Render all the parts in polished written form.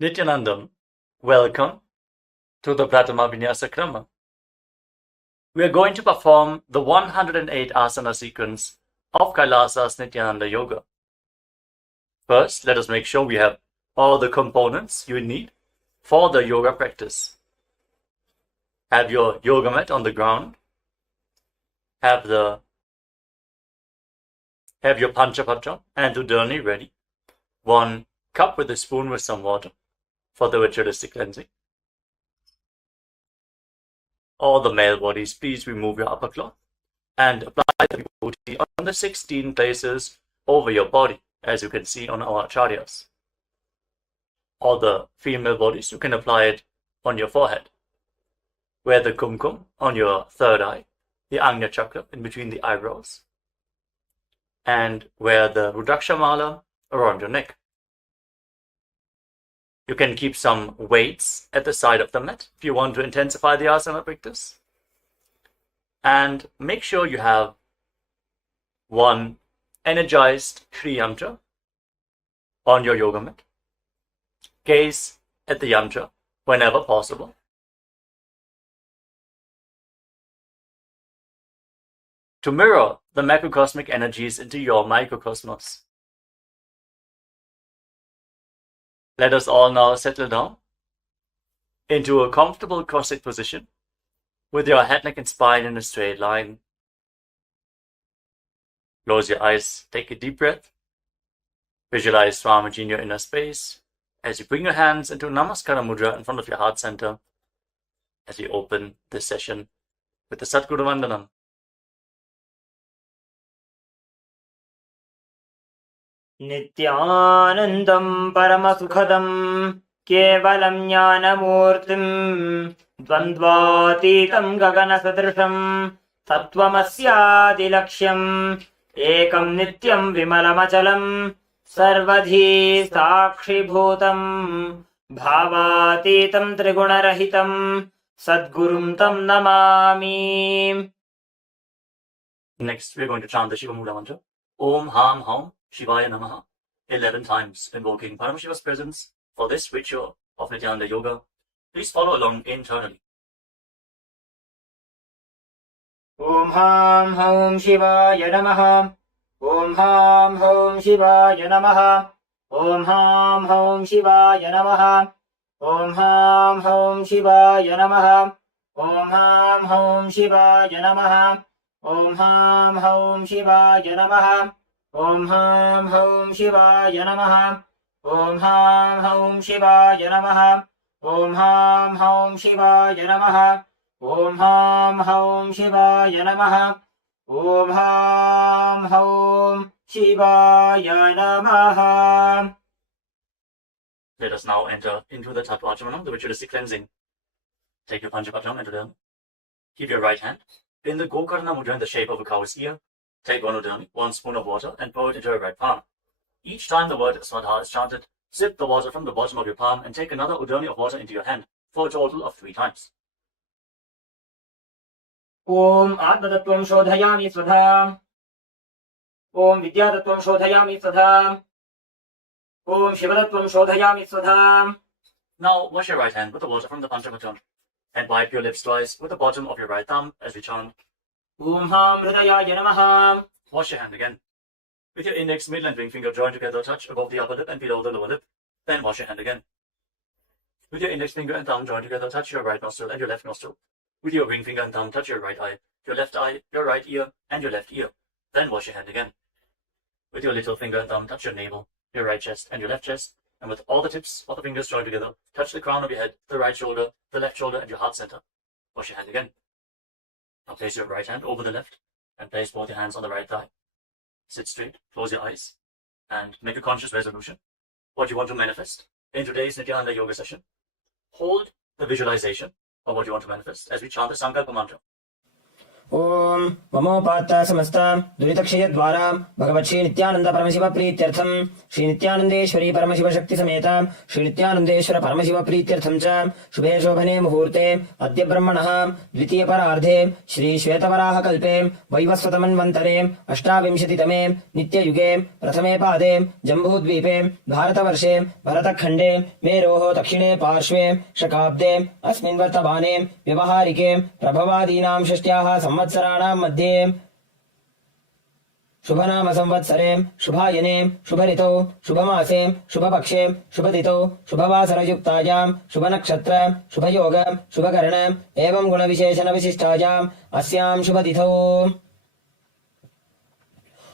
Nithyanandam, welcome to the Prathama Vinyasa Krama. We are going to perform the 108 Asana sequence of KAILASA's Nithyananda Yoga. First, let us make sure we have all the components you need for the yoga practice. Have your yoga mat on the ground. Have your Panchapatra and Udani ready. 1 cup with a spoon with some water for the ritualistic cleansing. All the male bodies, please remove your upper cloth and apply the vibhuti on the 16 places over your body, as you can see on our acharyas. All the female bodies, you can apply it on your forehead. Wear the kumkum on your third eye, the Ajna chakra in between the eyebrows, and wear the Rudraksha mala around your neck. You can keep some weights at the side of the mat if you want to intensify the asana practice. And make sure you have 1 energized Shri Yantra on your yoga mat. Gaze at the yantra whenever possible. To mirror the macrocosmic energies into your microcosmos. Let us all now settle down into a comfortable cross-legged position with your head, neck and spine in a straight line. Close your eyes, take a deep breath. Visualize Swamiji in your inner space as you bring your hands into Namaskara Mudra in front of your heart center as we open this session with the Satguru Vandanam. Nithyanandam Paramasukhadam Kevalam Jnanamurtim Dvandvatitam Gaganasadrisham Sattvamasyaadilaksham Ekam Nityam Vimalamachalam Sarvadhi Sakshibhutam Bhavatitam Trigunarahitam Sadgurum Tam Namami. Next, we are going to chant the Shiva Mula mantra. Om Ham Ham Shivaya Namaha 11 times, invoking Paramashiva's presence for this ritual of Nithyananda Yoga. Please follow along internally. Om Ham Ham Shivaya Namaha. Om Ham Ham Shivaya Namaha. Om Ham Ham Shivaya Namaha. Om Ham Ham Shivaya Namaha. Om Ham Ham Shivaya Namaha. Om Ham Ham Shivaya Namaha. Om Ham Ham Shivaya Namaha. Om Ham Ham Shivaya Namaha. Om Ham Ham Shivaya Namaha. Om Ham Ham Shivaya Namaha. Om Ham Ham Shivaya Namaha. Let us now enter into the Tattvachamanam, the ritualistic cleansing. Take your Panchapatram and Udani. Keep your right hand in the Gokarna Mudra in the shape of a cow's ear. Take 1 Udani, 1 spoon of water, and pour it into your right palm. Each time the word Swadha is chanted, sip the water from the bottom of your palm and take another Udani of water into your hand for a total of 3 times. Om Atmatattvam Shodhayami Swadha. Om Vidyatattvam Shodhayami Swadha. Om Shivatattvam Shodhayami Swadha. Now wash your right hand with the water from the Panchapatram and wipe your lips twice with the bottom of your right thumb as we chant. Om Ham Hridayaya Namaha. Wash your hand again. With your index, middle and ring finger joined together, touch above the upper lip and below the lower lip. Then wash your hand again. With your index finger and thumb joined together, touch your right nostril and your left nostril. With your ring finger and thumb, touch your right eye, your right ear, and your left ear. Then wash your hand again. With your little finger and thumb, touch your navel, your right chest, and your left chest. And with all the tips of the fingers joined together, touch the crown of your head, the right shoulder, the left shoulder, and your heart center. Wash your hand again. Now place your right hand over the left and place both your hands on the right thigh. Sit straight, close your eyes, and make a conscious resolution. What you want to manifest in today's Nithyananda Yoga session. Hold the visualization of what you want to manifest as we chant the Sankalpa mantra. ओम ममोपात्त समस्त दुरितक्षय द्वारा भगवत् श्री नित्यानंद परमशिव प्रीत्यर्थम श्री नित्यानंदेश्वरी परमशिव शक्ति समेत श्री नित्यानंदेश्वर परमशिव प्रीत्यर्थम च शुभे शोभने मुहूर्ते अद्य ब्रह्मणः द्वितीय परार्धे श्री श्वेतवराह कल्पे वैवस्वतमन्वन्तरे अष्टाविंशतितमे नित्ययुगे प्रथमे पादे जम्बूद्वीपे भारतवर्षे भरतखण्डे मेरोः दक्षिणे पार्श्वे शकाब्दे अस्मिन् वर्तमाने व्यवहारिके प्रभवादीनां षष्ट्याः संवत्सराणां मध्ये शुभनाम संवत्सरे शुभायने शुभऋतौ शुभमासे शुभपक्षे शुभतिथौ शुभवासरयुक्तायां शुभनक्षत्र शुभयोग शुभकर्ण एवं गुणविशेषण विशिष्टायाम् अस्यां शुभतिथौ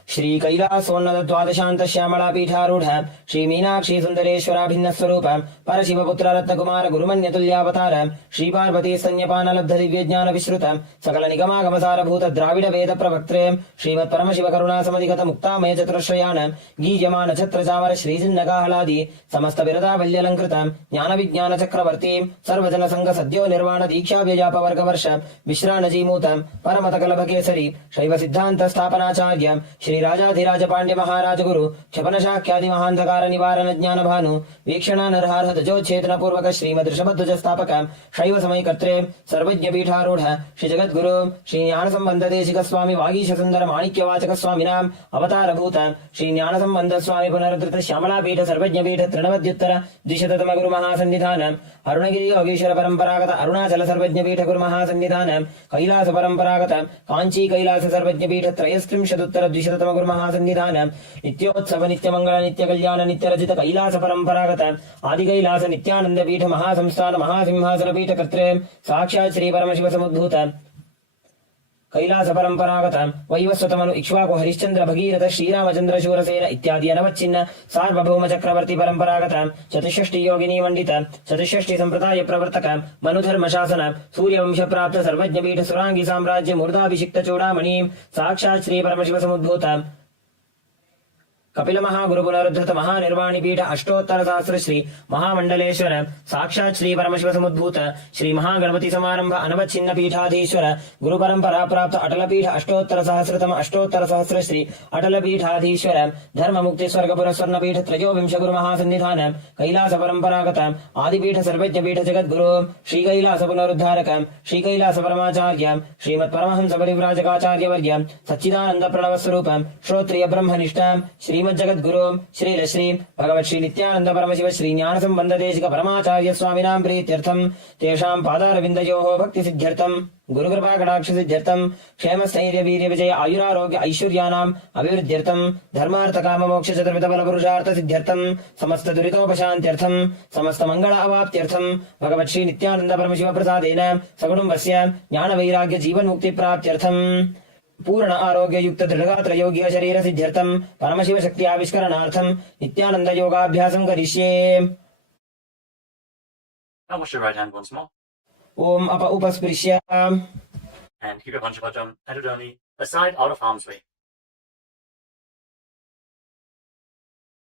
श्री कैलासोन्नत द्वादशांत श्यामला पीठारूढ़ श्री मीनाक्षी सुंदरेश्वरा भिन्न स्वरूप परशिवपुत्र रत्नकुमार गुरुमन्यतुल्यावतार श्री पार्वती स्तन्यपान लब्ध दिव्य ज्ञान विश्रुत सकल निगमागम सारभूत द्राविड वेद प्रवक्त्रे श्रीमत् परमशिव करुणा समधिगत मुक्तामय चतुरश्रयान गीयमान छत्र चामर श्री जिन्नकाहलादि समस्त बिरदावल्यलंकृत ज्ञान विज्ञान चक्रवर्ती सर्वजन संघ सद्यो निर्वाण दीक्षा व्यजाप वर्ग वर्ष विश्राणजीमूत परमत कलभ केसरी शैव सिद्धांत स्थापनाचार्य श्री राजाधिराज पांड्य महाराज गुरु क्षपन शाक्यादि महांधकार निवारण ज्ञान भानु वीक्षणा नरहार तजोच्छेदन पूर्वक श्रीमद ऋषभध्वज स्थापक शैव समयकर्त्रे सर्वज्ञ पीठारूढ़ श्री जगद्गुरु श्री ज्ञान संबंध देशिक स्वामी वागीश सुंदर माणिक्यवाचक स्वामिनाम अवतार भूत श्री ज्ञान संबंध स्वामी पुनरुद्धृत श्यामला पीठ सर्वज्ञ पीठ तृणवद्युत्तर द्विशततम गुरु महासन्निधान अरुणगिरी योगीश्वर परंपरागत अरुणाचल सर्वज्ञ पीठ गुरु महासन्निधान कैलास परंपरागत कांची कैलास सर्वज्ञ पीठ त्रयस्त्रिंशदुत्तर द्विशततम गुरु महासन्निधान नित्योत्सव नित्य मंगल नित्य कल्याण नित्य रचित कैलास परंपरागत आदि कैलास नित्यानंद पीठ महासंस्थान महासिंहासन पीठ कर्त्रे साक्षात् श्री परमशिव समुद्भूत कैलास परंपरागत वैवस्वतमनु इक्ष्वाकु हरिश्चंद्र भगीरथ श्रीरामचंद्र शूरसेन इत्यादि अनवच्छिन्न सार्वभौम चक्रवर्ती परंपरागत चतुष्षष्टि योगिनी मंडित चतुष्षष्टि संप्रदाय प्रवर्तक मनुधर्म शासन सूर्यवंश प्राप्त सर्वज्ञ पीठ सुरांगी साम्राज्य मूर्धाभिषिक्त चूड़ामणि साक्षात् श्री परमशिव समुद्भूत कपिल महागुरु पुनरुद्धृत महानिर्वाणी पीठ अष्टोत्तर सहस्र श्री महामंडलेश्वर साक्षात् श्री परमशिव समुद्भूत श्री महागणपति समारंभ अनवच्छिन्न पीठाधीश्वर गुरु परंपरा प्राप्त अटल पीठ अष्टोत्तर सहस्रतम अष्टोत्तर सहस्र श्री अटल पीठाधीश्वर धर्म मुक्ति स्वर्गपुर स्वर्ण पीठ त्रयोविंश गुरु महासन्निधान कैलास परंपरागत आदिपीठ सर्वज्ञ पीठ जगद्गुरु श्री कैलास पुनरुद्धारक श्री कैलास परमाचार्य श्रीमत् परमहंस परिव्राजकाचार्य वर्य सच्चिदानंद प्रणव स्वरूप श्रोत्रिय ब्रह्मनिष्ठ श्री जगद्गुरु श्री श्री भगवत् श्री नित्यानंद परमशिव श्री ज्ञान संबंध देशिक परमाचार्य स्वामिनां प्रीत्यर्थम तेषां पादारविन्दयोः भक्ति सिद्ध्यर्थम गुरु कृपा कटाक्ष सिद्ध्यर्थम क्षेम स्थैर्य वीर्य विजय आयुरारोग्य ऐश्वर्याणाम् अभिवृद्ध्यर्थम धर्मार्थ काम मोक्ष चतुर्विध बल पुरुषार्थ सिद्ध्यर्थम समस्त दुरितोपशान्त्यर्थम समस्त मंगल अवाप्त्यर्थम भगवत् श्री नित्यानंद परमशिव प्रसादेन सकुटुम्बस्य ज्ञान वैराग्य जीवन मुक्ति प्राप्त्यर्थम पूर्ण आरोग्य युक्त दृढ़गात्र योग्य शरीर सिद्ध्यर्थम परमशिव शक्ति आविष्करणार्थम नित्यानंद योगाभ्यासं करिष्ये। Now wash your right hand once more. ओम अप उपस्पृश्य And keep your Panchapatam and Udani aside out of harm's way.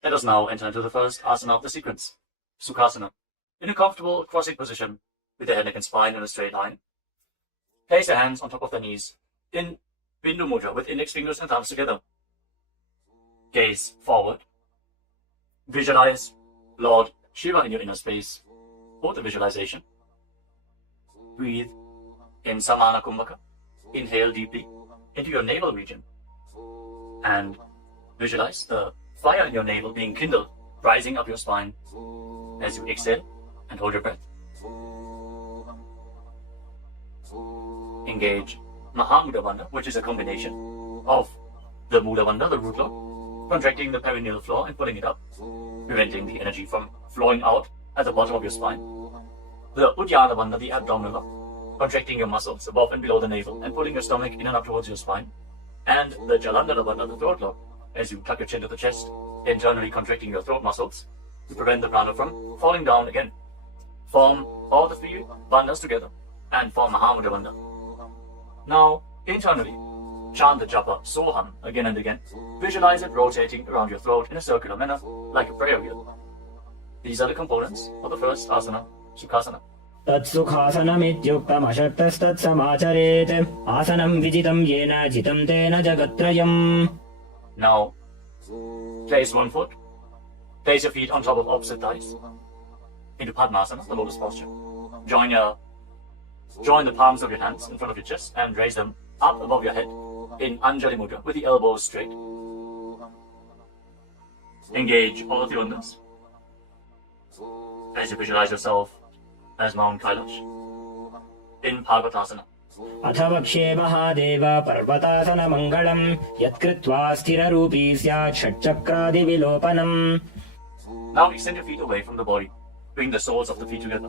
Let us now enter into the first asana of the sequence, Sukhasana. In a comfortable crossing position with the head, neck and spine in a straight line. Place your hands on top of the knees in Bindu Mudra with index fingers and thumbs together. Gaze forward. Visualize Lord Shiva in your inner space. For the visualization, breathe in Samana Kumbhaka. Inhale deeply into your navel region. And visualize the fire in your navel being kindled, rising up your spine as you exhale and hold your breath. Engage Mahamudra Bandha, which is a combination of the Mula Bandha, the root lock, contracting the perineal floor and pulling it up, preventing the energy from flowing out at the bottom of your spine. The Uddiyana Bandha, the abdominal lock, contracting your muscles above and below the navel and pulling your stomach in and up towards your spine. And the Jalandhara Bandha, the throat lock, as you tuck your chin to the chest, internally contracting your throat muscles to prevent the prana from falling down again. Form all the three bandhas together and form Mahamudra Bandha. Now, internally, chant the japa Soham again and again. Visualize it rotating around your throat in a circular manner, like a prayer wheel. These are the components of the first asana, Sukhasana. तत्सुखासनमित्युक्तमशक्तस्तत्समाचरेत् आसनं विजितं येन जितं तेन जगत्त्रयम्. Now, place one foot, place your feet on top of opposite thighs, into Padmasana, the lotus posture. Join the palms of your hands in front of your chest and raise them up above your head in Anjali Mudra with the elbows straight. Engage all of the uddhas as you visualize yourself as Mount Kailash in Parvatasana. अथ वक्ष्ये महादेव पर्वतासनमङ्गलम् यत्कृत्वा स्थिररूपी स्यात् षट्चक्रादिविलोपनम्. Now extend your feet away from the body. Bring the soles of the feet together.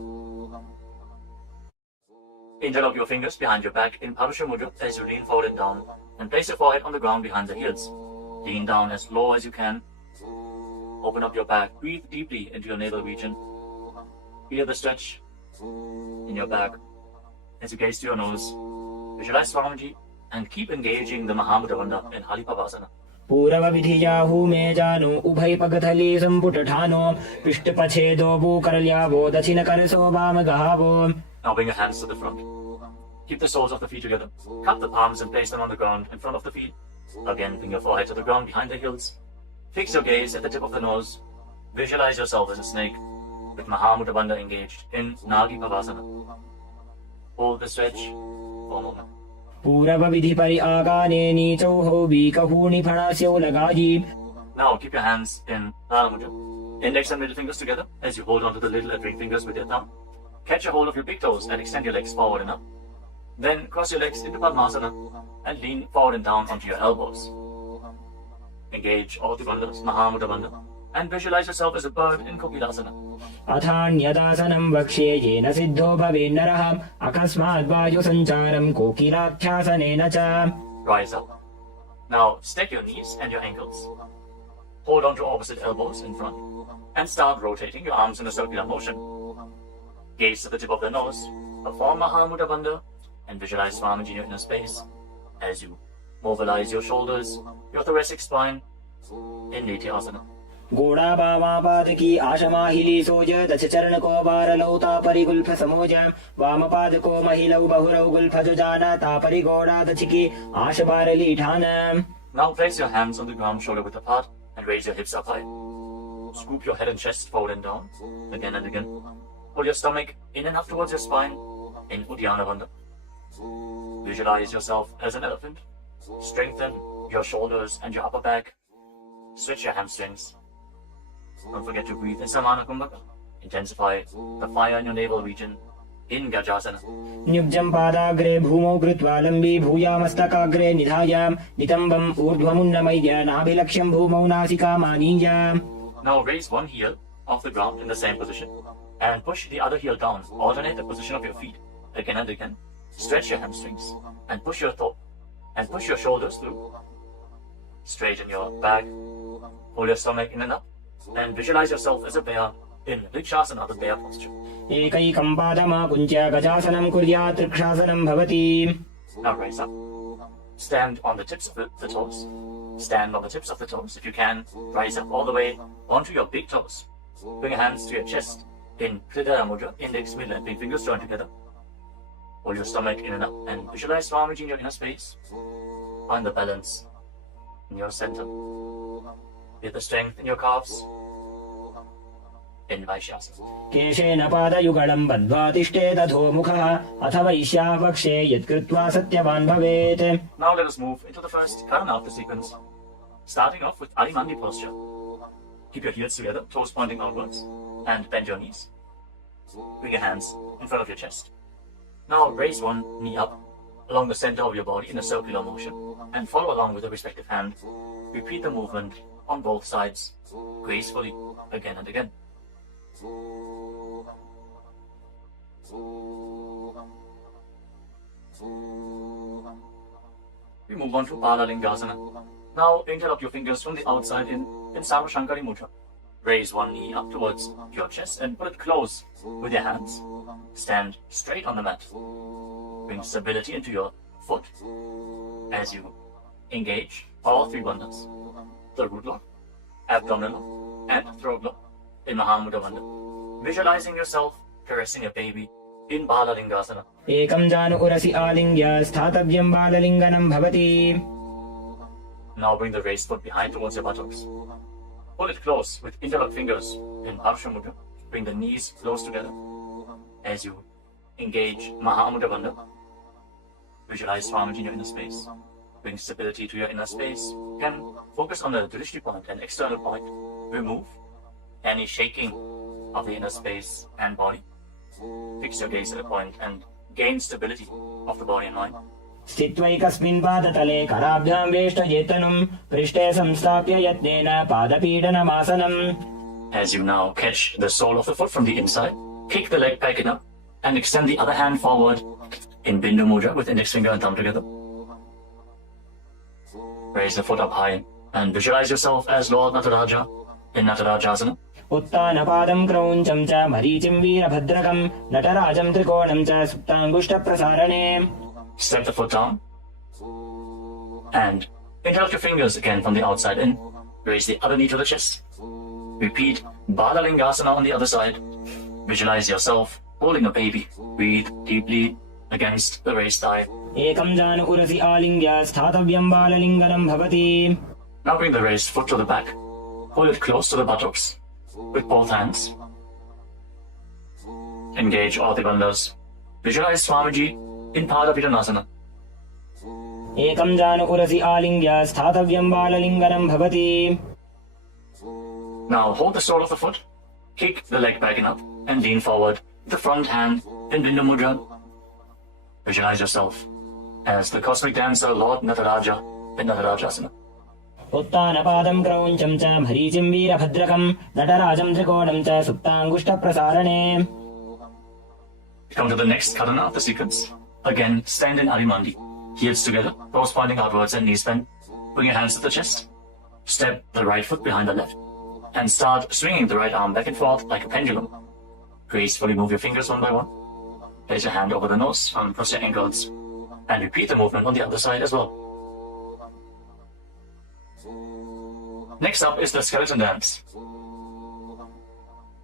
Interlock your fingers behind your back in Parasha Mudra as you lean forward and down, and place your forehead on the ground behind the heels. Lean down as low as you can. Open up your back. Breathe deeply into your navel region. Feel the stretch in your back. As you gaze to your nose, visualize Swamiji and keep engaging the Mahamudra Bandha in Halipavasana. पूरवविधियाहू मे जानु उभय पगथली संपुटठानो पृष्ठपछेदो भूकरल्यावो दक्षिणकरसो वामगहावो. Now bring your hands to the front. Keep the soles of the feet together. Cup the palms and place them on the ground in front of the feet. Again, bring your forehead to the ground behind the heels. Fix your gaze at the tip of the nose. Visualize yourself as a snake with Mahamudra Bandha engaged in Nagi Pavasana. Hold the stretch for a moment. पूरवविधि परि आगाने नीचौः वीकहूणि फणास्यौ लगायि. Now keep your hands in Prana Mudra. Index and middle fingers together as you hold on to the little and ring fingers with your thumb. Catch a hold of your big toes and extend your legs forward and up. Then cross your legs into Padmasana and lean forward and down onto your elbows. Engage all the bandhas, Mahamudra Bandha, and visualize yourself as a bird in Kokilasana. अथान्यदासनं वक्ष्ये येन सिद्धो भवेन्नरः अकस्मात् वायुसञ्चारं कोकिलाख्यासनेन च. Rise up. Now stack your knees and your ankles. Hold on to opposite elbows in front and start rotating your arms in a circular motion. Gaze to the tip of the nose, perform Mahamudra Bandha, and visualize Swamiji in your inner space as you mobilize your shoulders, your thoracic spine in Nithyananda. गोड़ा वामापादकी आशमाहिली सोज दश चरण को बारलौ तापरि Gulf समोज वामपाद को महिलौ बहुरौ Gulf जाना तापरि गोड़ा दचिकी आश बारली ठान. Now place your hands on the ground shoulder width apart and raise your hips up high. Scoop your head and chest forward and down again and again. Pull your stomach in and up towards your spine in Uddiyana Bandha. Visualize yourself as an elephant. Strengthen your shoulders and your upper back. Stretch your hamstrings. Don't forget to breathe in Samana Kumbhaka. Intensify the fire in your navel region in Gajasana. न्युब्जं पादाग्रे भूमौ कृत्वा लम्बी भूयामस्तकाग्रे निधाय नितम्बम् ऊर्ध्वमुन्नमय्य नाभिलक्ष्यं भूमौ नासिकामानीय. Now raise one heel off the ground in the same position and push the other heel down. Alternate the position of your feet again and again. Stretch your hamstrings and push your shoulders through. Straighten your back. Pull your stomach in and up. And visualize yourself as a bear in Rikshasana, the bear posture. एकैकं पादमाकुञ्च्य गजासनं कुर्यात् त्रिक्षासनं भवति. Now rise up. Stand on the tips of the toes. Stand on the tips of the toes. If you can, rise up all the way onto your big toes. Bring your hands to your chest in Hridaya Mudra, index, middle and big fingers joined together. Hold your stomach in and up and visualize Swamiji in your inner space. Find the balance in your center. Feel the strength in your calves. In Vaishyasa. केशेन पादयुगलं बद्ध्वा तिष्ठेत् अधोमुखः अथ वैश्याः वक्ष्ये यत्कृत्वा सत्यवान् भवेत्. Now let us move into the first Karanatha sequence. Starting off with Adimandi posture. Keep your heels together, toes pointing outwards, and bend your knees. Bring your hands in front of your chest. Now raise one knee up along the center of your body in a circular motion and follow along with the respective hand. Repeat the movement on both sides gracefully again and again. We move on to Palalingasana. Now interlock your fingers from the outside in Sarvashankari Mudra. Raise one knee up towards your chest and put it close with your hands. Stand straight on the mat. Bring stability into your foot as you engage all three bandhas. The root lock, abdominal lock, and throat lock in Mahamudra Bandha. Visualizing yourself caressing a baby in Balalingasana. एकं जानु उरसि आलिङ्ग्य स्थातव्यं बाललिङ्गनं भवति. Now bring the raised foot behind towards your buttocks. Pull it close with interlocked fingers in Arsha Mudra. Bring the knees close together as you engage Mahamudra Bandha. Visualize Swamiji in your inner space. Bring stability to your inner space. You can focus on the drishti point and external point. Remove any shaking of the inner space and body. Fix your gaze at a point and gain stability of the body and mind. स्थित्वैकस्मिन् पादतले कराभ्यां वेष्टयेतनुं पृष्ठे संस्थाप्य यत्नेन पादपीडनमासनम्. As you now catch the sole of the foot from the inside, kick the leg back in up and extend the other hand forward in Bindu Mudra with index finger and thumb together. Raise the foot up high and visualize yourself as Lord Nataraja in Natarajasana. उत्तानपादं क्रौञ्चं च मरीचिं वीरभद्रकं नटराजं त्रिकोणं च सुप्ताङ्गुष्ठप्रसारणे. Step the foot down and interlock your fingers again from the outside in. Raise the other knee to the chest. Repeat Balalingasana on the other side. Visualize yourself holding a baby. Breathe deeply against the raised thigh. एकं जानु उरसि आलिङ्ग्य स्थातव्यं बाललिङ्गनं भवति. Now bring the raised foot to the back. Hold it close to the buttocks with both hands. Engage all the bandhas. Visualize Swamiji in Padapidanasana. एकं जानु उरसि आलिङ्ग्य स्थातव्यं बाललिङ्गनं भवति. Now hold the sole of the foot, kick the leg back and up, and lean forward with the front hand in Bindu Mudra. Visualize yourself as the cosmic dancer Lord Nataraja in Natarajasana. उत्तानपादं क्रौञ्चं च मरीचिं वीरभद्रकं नटराजं त्रिकोणं च सुप्ताङ्गुष्ठप्रसारणे. Come to the next karana of the sequence. Again, stand in Adimandi. Heels together, toes pointing outwards and knees bent. Bring your hands to the chest. Step the right foot behind the left. And start swinging the right arm back and forth like a pendulum. Gracefully move your fingers one by one. Place your hand over the nose, cross your ankles. And repeat the movement on the other side as well. Next up is the skeleton dance.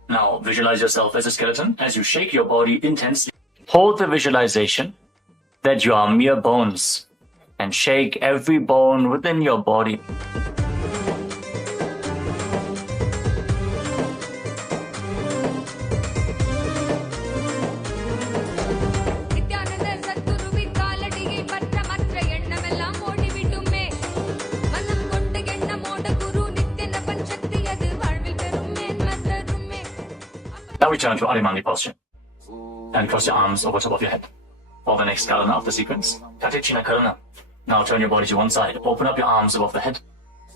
Now visualize yourself as a skeleton as you shake your body intensely. Hold the visualization that you are mere bones and shake every bone within your body. Now return to Adimandi posture and cross your arms over top of your head. For the next karana of the sequence, Katechina Karana. Now turn your body to one side, open up your arms above the head,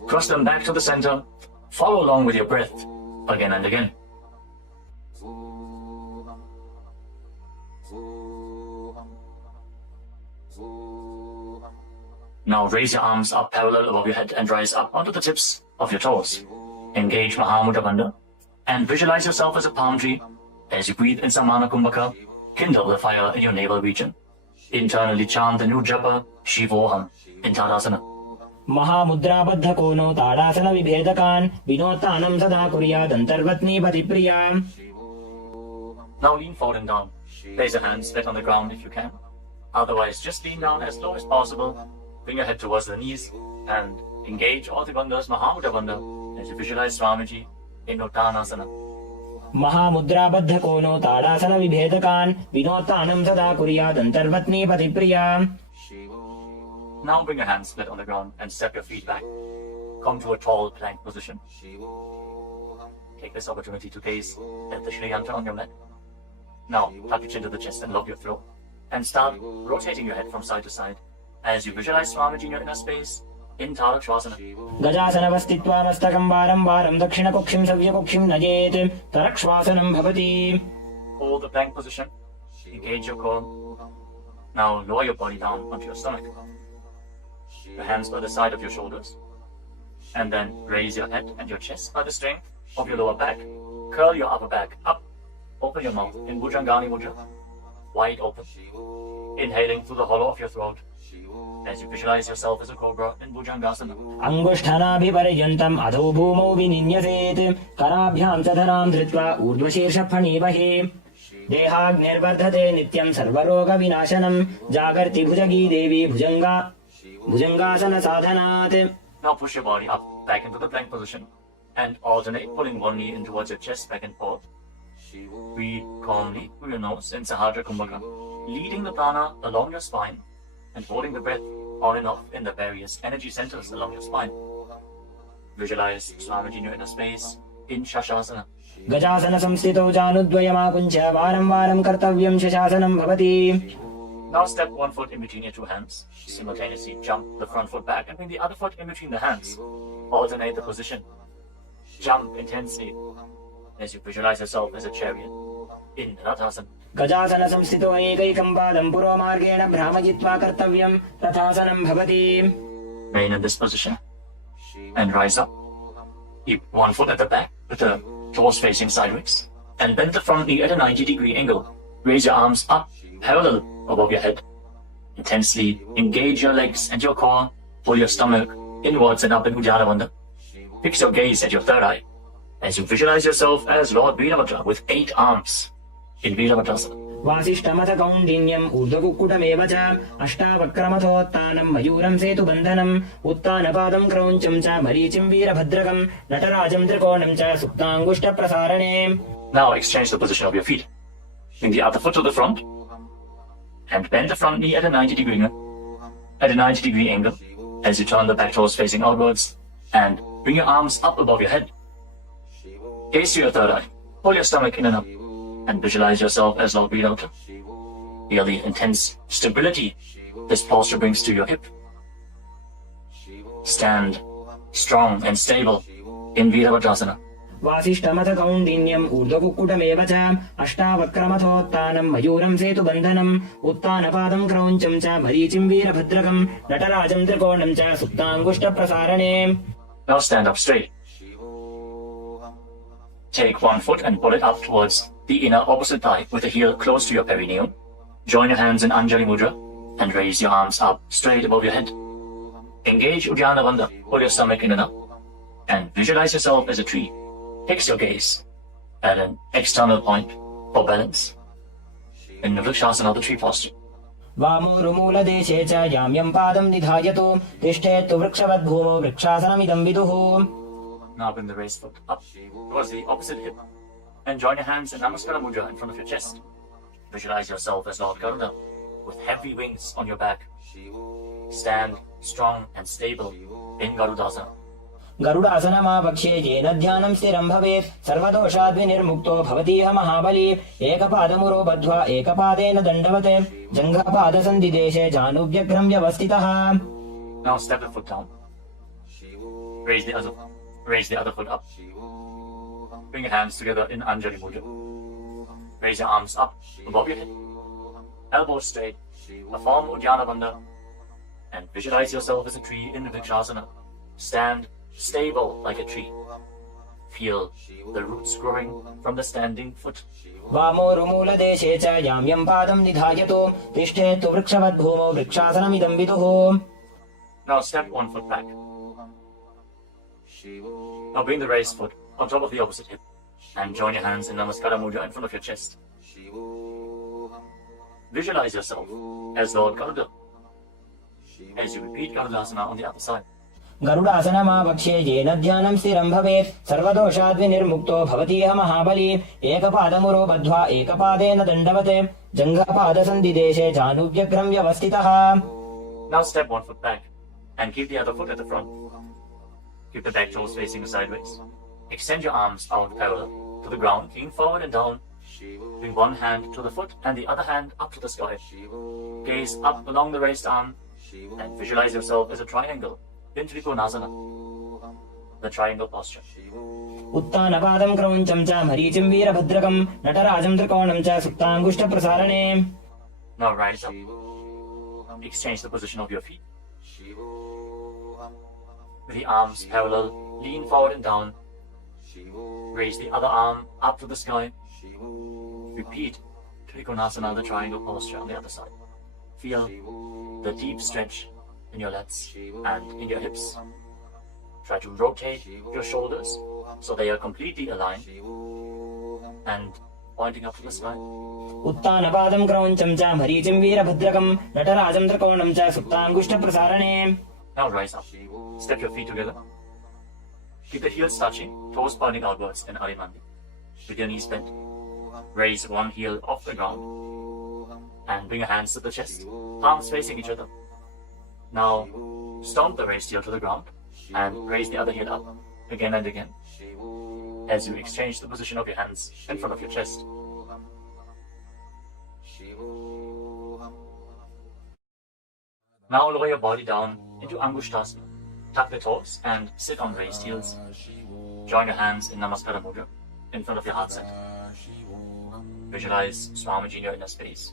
cross them back to the center, follow along with your breath again and again. Now raise your arms up parallel above your head and rise up onto the tips of your toes. Engage Mahamudra Bandha and visualize yourself as a palm tree. As you breathe in Samana Kumbhaka, kindle the fire in your navel region. Internally chant the new japa, Shivoham, in Tadasana. महामुद्राबद्ध कोनो ताड़ासन विभेदकान् विनोत्तानं सदा कुर्यात् अन्तर्वत्नी पतिप्रिया. Now lean forward and down. Place your hands flat on the ground if you can. Otherwise, just lean down as low as possible. Bring your head towards the knees and engage all the bandhas, Mahamudra Bandha, as you visualize Swamiji in Uttanasana. महामुद्राबद्ध कोनो ताड़ासन विभेदकान् विनोत्तानं सदा कुर्यात् अन्तर्वत्नी पतिप्रिया. Now bring your hands flat on the ground and step your feet back. Come to a tall plank position. Take this opportunity to gaze at the Shri Yantra on your mat. Now tuck your chin to the chest and lock your throat. And start rotating your head from side to side as you visualize Swamiji in your inner space in Tarakshvasana. गजासनवस्थित्वा मस्तकं वारं वारं दक्षिणकुक्षिं सव्यकुक्षिं नयेत् तरक्ष्वासनं भवति. Hold the plank position. Engage your core. Now lower your body down onto your stomach. Your hands by the side of your shoulders. And then raise your head and your chest by the strength of your lower back. Curl your upper back up. Open your mouth in Bhujangani Mudra. Wide open. Inhaling through the hollow of your throat as you visualize yourself as a cobra in Bhujangasana. अंगुष्ठानाभिपर्यन्तम् अधो भूमौ विनिन्यसेत् कराभ्यां च धरां धृत्वा ऊर्ध्वशीर्षफणीवहे. देहाग्निर्वर्धते नित्यं सर्वरोगविनाशनं जागर्ति भुजगी देवी भुजंगासन साधनात्. Now push your body up, back into the plank position, and alternate pulling one knee in towards your chest, back and forth. Breathe calmly through your nose in Sahasrara Kumbhaka, leading the prana along your spine and holding the breath on and off in the various energy centers along your spine. Visualize Swamiji in your inner space in Shastasana. गजासन संस्थितौ जानुद्वयमाकुञ्च वारं वारं कर्तव्यं शशासनं भवति. Now step one foot in between your two hands. Simultaneously jump the front foot back and bring the other foot in between the hands. Alternate the position. Jump intensely as you visualize yourself as a chariot in Rathasana. गजासन संस्थितो एकैकं पादं पुरोमार्गेण भ्रामयित्वा कर्तव्यं रथासनं भवति. Remain in this position and rise up. Keep one foot at the back with the toes facing sideways and bend the front knee at a 90-degree angle. Raise your arms up parallel above your head. Intensely engage your legs and your core. Pull your stomach inwards and up in Uddiyana Bandha. Fix your gaze at your third eye as you visualize yourself as Lord Virabhadra with 8 arms in Virabhadrasana. वासिष्ठमथ कौण्डिन्यम् ऊर्ध्वकुक्कुटमेव च अष्टावक्रमथोत्तानं मयूरं सेतुबन्धनम् उत्तानपादं क्रौञ्चं च मरीचिं वीरभद्रकं नटराजं त्रिकोणं च सुप्ताङ्गुष्ठप्रसारणे. Now exchange the position of your feet. Bring the other foot to the front and bend the front knee at a 90-degree angle as you turn the back toes facing outwards and bring your arms up above your head. Gaze to your third eye. Pull your stomach in and up and visualize yourself as Lord Virabhadra. Feel the intense stability this posture brings to your hip. Stand strong and stable in Virabhadrasana. वासिष्ठमथ कौण्डिन्यम् ऊर्ध्वकुक्कुटमेव च अष्टावक्रमथोत्तानं मयूरं सेतुबन्धनम् उत्तानपादं क्रौञ्चं च मरीचिं वीरभद्रकं नटराजं त्रिकोणं च सुप्ताङ्गुष्ठप्रसारणे. Now stand up straight. Take one foot and pull it up towards the inner opposite thigh with the heel close to your perineum. Join your hands in Anjali Mudra and raise your arms up straight above your head. Engage Uddiyana Bandha. Pull your stomach in and up and visualize yourself as a tree. Fix your gaze at an external point for balance in the Vrikshasana, the tree posture. वामोरुमूलदेशे च याम्यं पादं निधायतु तिष्ठेत्तु वृक्षवद्भूमौ वृक्षासनमिदं विदुः. Now bring the raised foot up towards the opposite hip and join your hands in Namaskara Mudra in front of your chest. Visualize yourself as Lord Garuda with heavy wings on your back. Stand strong and stable in Garudasana. गरुडासनमावक्ष्ये येन ध्यानं स्थिरं भवेत् सर्वदोषाद्विनिर्मुक्तो भवतीह महाबली. एकपादमुरो बद्ध्वा एकपादेन दण्डवत् जङ्घपादसन्धिदेशे जानुव्यग्रं व्यवस्थितः. Now step the foot down. Raise the other foot up. Bring your hands together in Anjali Mudra. Raise your arms up above your head. Elbows straight. Perform Uddiyana Bandha. And visualize yourself as a tree in Vrikshasana. Stand stable like a tree. Feel the roots growing from the standing foot. वामोरुमूलदेशे च याम्यं पादं निधायतु तिष्ठेत्तु वृक्षवद्भूमौ वृक्षासनमिदं विदुः. Now step one foot back. Now bring the raised foot on top of the opposite hip and join your hands in Namaskara Mudra in front of your chest. Visualize yourself as Lord Garuda as you repeat Garudasana on the other side. गरुडासनमावक्ष्ये येन ध्यानं स्थिरं भवेत् सर्वदोषाद्विनिर्मुक्तो भवतीह महाबली. एकपादमुरो बद्ध्वा एकपादेन दण्डवत् जङ्घपादसन्धिदेशे जानुव्यग्रं व्यवस्थितः. Now step one foot back and keep the other foot at the front. Keep the back toes facing sideways. Extend your arms out parallel to the ground, lean forward and down. Bring one hand to the foot and the other hand up to the sky. Gaze up along the raised arm and visualize yourself as a triangle in Trikonasana, the triangle posture. उत्तानपादं क्रौञ्चं च मरीचिं वीरभद्रकं नटराजं त्रिकोणं च सुप्ताङ्गुष्ठप्रसारणे. Now rise up. Exchange the position of your feet. With the arms parallel, lean forward and down. Raise the other arm up to the sky. Repeat Trikonasana, the triangle posture on the other side. Feel the deep stretch in your lats and in your hips. Try to rotate your shoulders so they are completely aligned and pointing up to the sky. उत्तानपादं क्रौञ्चं च मरीचिं वीरभद्रकं नटराजं त्रिकोणं च सुप्ताङ्गुष्ठप्रसारणे. Now rise up. Step your feet together. Keep the heels touching, toes pointing outwards in Arimandi. With your knees bent, raise one heel off the ground and bring your hands to the chest, palms facing each other. Now stomp the raised heel to the ground and raise the other heel up again and again as you exchange the position of your hands in front of your chest. Now lower your body down into Angushtasana. Tuck the toes and sit on raised heels. Join your hands in Namaskara Mudra in front of your heart center. Visualize Swamiji in your inner space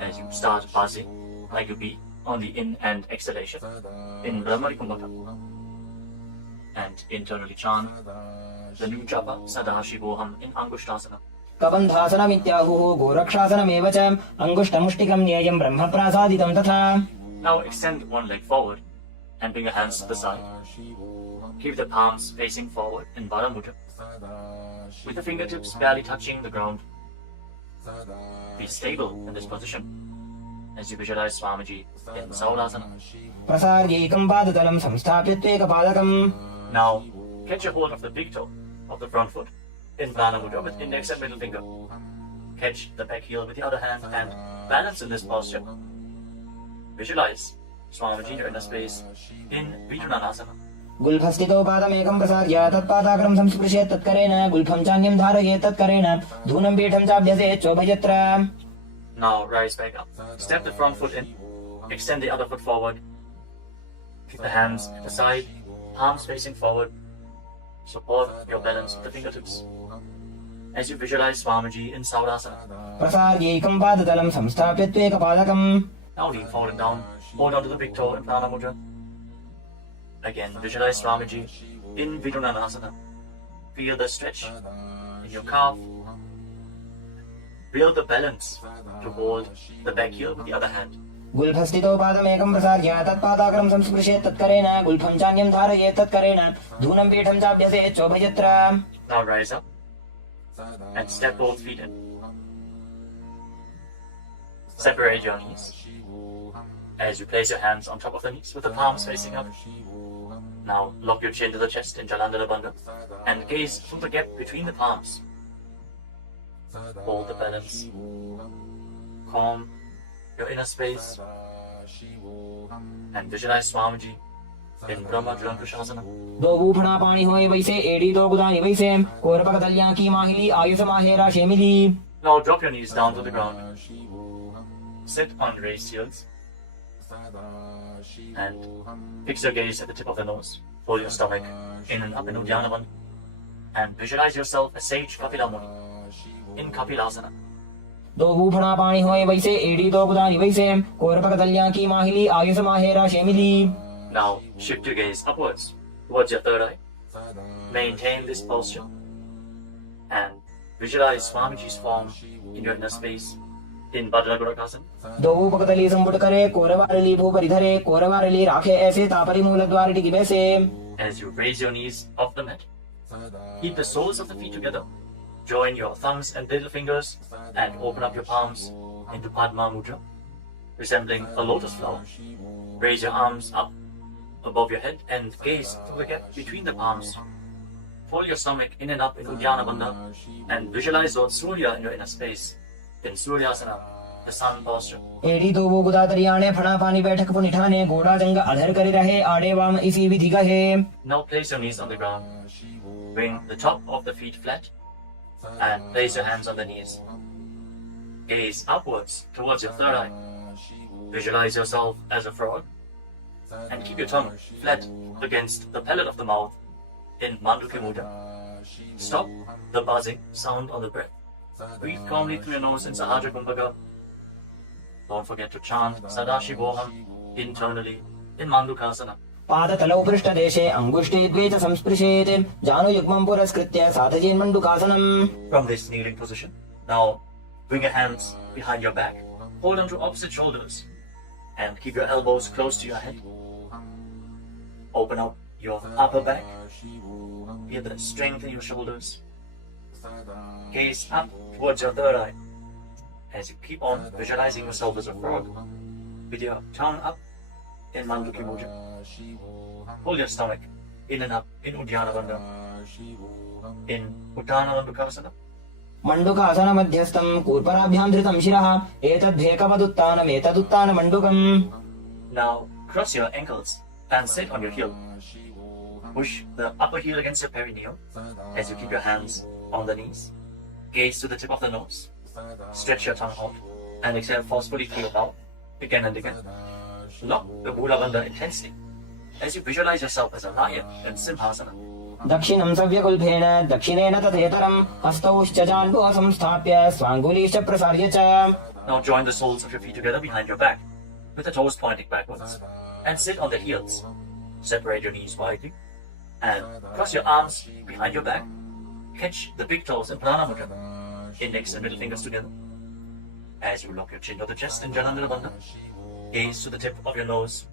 as you start buzzing like a bee on the in and exhalation in Brahmari Kumbhaka. And internally chant the new japa Sadashivoham in Angushtasana. कबन्धासनमित्याहुः गोरक्षासनमेव च अङ्गुष्ठमुष्टिकं न्येयं ब्रह्मप्रासादितं तथा. Now extend one leg forward and bring your hands to the side. Keep the palms facing forward in Baddha Mudra, with the fingertips barely touching the ground. Be stable in this position as you visualize Swamiji in Saulasana. प्रसार्यैकं पादतलं संस्थाप्य त्वेकपादकम्. Now catch a hold of the big toe of the front foot in Prana Mudra with index and middle finger. Catch the back heel with the other hand and balance in this posture. Visualize Swamiji in your inner space in Vinyasa. गुल्फस्थितो पादमेकं प्रसार्य तत्पादाग्रं संस्पृशेत् तत्करेण गुल्फं चान्यं धारयेत् तत्करेण धूनं पीठं चाभ्यसेत् चोभयत्र. Now rise back up. Step the front foot in. Extend the other foot forward. Keep the hands at the side, palms facing forward. Support your balance with the fingertips as you visualize Swamiji in Saurasana. प्रसार्यैकं पादतलं संस्थाप्य त्वेकपादकम्. Now lean forward and down. Hold on to the big toe in Prana Mudra. Again, visualize Swamiji in Vidunanasana. Feel the stretch in your calf. Build the balance to hold the back heel with the other hand. गुल्फस्थितो पादमेकं प्रसार्य तत्पादाग्रं संस्पृशेत् तत्करेण गुल्फं चान्यं धारयेत् तत्करेण धूनं पीठं चाभ्यसेत् चोभयत्र. Now rise up and step both feet in. Separate your knees as you place your hands on top of the knees with the palms facing up. Now lock your chin to the chest in Jalandhara Bandha and gaze from the gap between the palms. Hold the balance. Calm your inner space and visualize Swamiji in Brahma Jalankashasana. दो बूफड़ा पानी होए वैसे एड़ी दो गुदानी वैसे कोरपक दलियां की माहिली Ayush माहेरा शेमिली. Now drop your knees down to the ground. Sit on raised heels and fix your gaze at the tip of the nose. Pull your stomach in and up in Uddiyana Bandha and visualize yourself as Sage Kapila Muni in Kapilasana. दो बूफड़ा पानी होए वैसे एड़ी दो गुदानी वैसे कोरपक दलियां की माहिली Ayush माहेरा शेमिली. Now shift your gaze upwards towards your third eye. Maintain this posture and visualize Swamiji's form in your inner space in Bhadragurakasana. दो बूपकतली संपुट करे कोरवारली भूपरि धरे कोरवारली राखे ऐसे तापरि मूल द्वार टिकी बैसे. As you raise your knees off the mat, keep the soles of the feet together. Join your thumbs and little fingers and open up your palms into Padma Mudra, resembling a lotus flower. Raise your arms up above your head and gaze through the gap between the palms. Fold your stomach in and up in Uddiyana Bandha and visualize Lord Surya in your inner space in Suryasana, the sun posture. एड़ी दो वो गुदा तरियाने फड़ा पानी बैठक पुनिठाने घोड़ा जंग अधर करे रहे आड़े वाम इसी विधि का है. Now place your knees on the ground. Bring the top of the feet flat and place your hands on the knees. Gaze upwards towards your third eye. Visualize yourself as a frog and keep your tongue flat against the palate of the mouth in Manduki Mudra. Stop the buzzing sound on the breath. Breathe calmly through your nose in Sahaja Kumbhaka. Don't forget to chant Sadashivoham internally in Mandukasana. पादतलौ पृष्ठदेशे अङ्गुष्ठे द्वे च संस्पृशेत् जानुयुग्मं पुरस्कृत्य साधयेन् मण्डुकासनम्. From this kneeling position, now bring your hands behind your back. Hold on to opposite shoulders and keep your elbows close to your head. Open up your upper back. Feel the strength in your shoulders. Gaze up towards your third eye. As you keep on visualizing yourself as a frog, with your tongue up in Mandukhi Mudra. Hold your stomach in and up in Uddiyana Bandha, in Uttana Mandukasana. मंडुकासन मध्यस्थं कूर्पराभ्यां धृतं शिरः एतद्धेकवदुत्तानम् एतदुत्तानमण्डुकम्. Now cross your ankles and sit on your heel. Push the upper heel against your perineum as you keep your hands on the knees. Gaze to the tip of the nose. Stretch your tongue out and exhale forcefully through your mouth again and again. Lock the Mula Bandha intensely as you visualize yourself as a lion in Simhasana. दक्षिणं सव्यकुल्फेन दक्षिणेन तथेतरं हस्तौश्च जान्बुः संस्थाप्य स्वाङ्गुलीश्च प्रसार्य च. Now join the soles of your feet together behind your back with the toes pointing backwards and sit on the heels. Separate your knees widely and cross your arms behind your back. Catch the big toes in Prana Mudra, index and middle fingers together. As you lock your chin to the chest in Jalandhara Bandha, gaze to the tip of your nose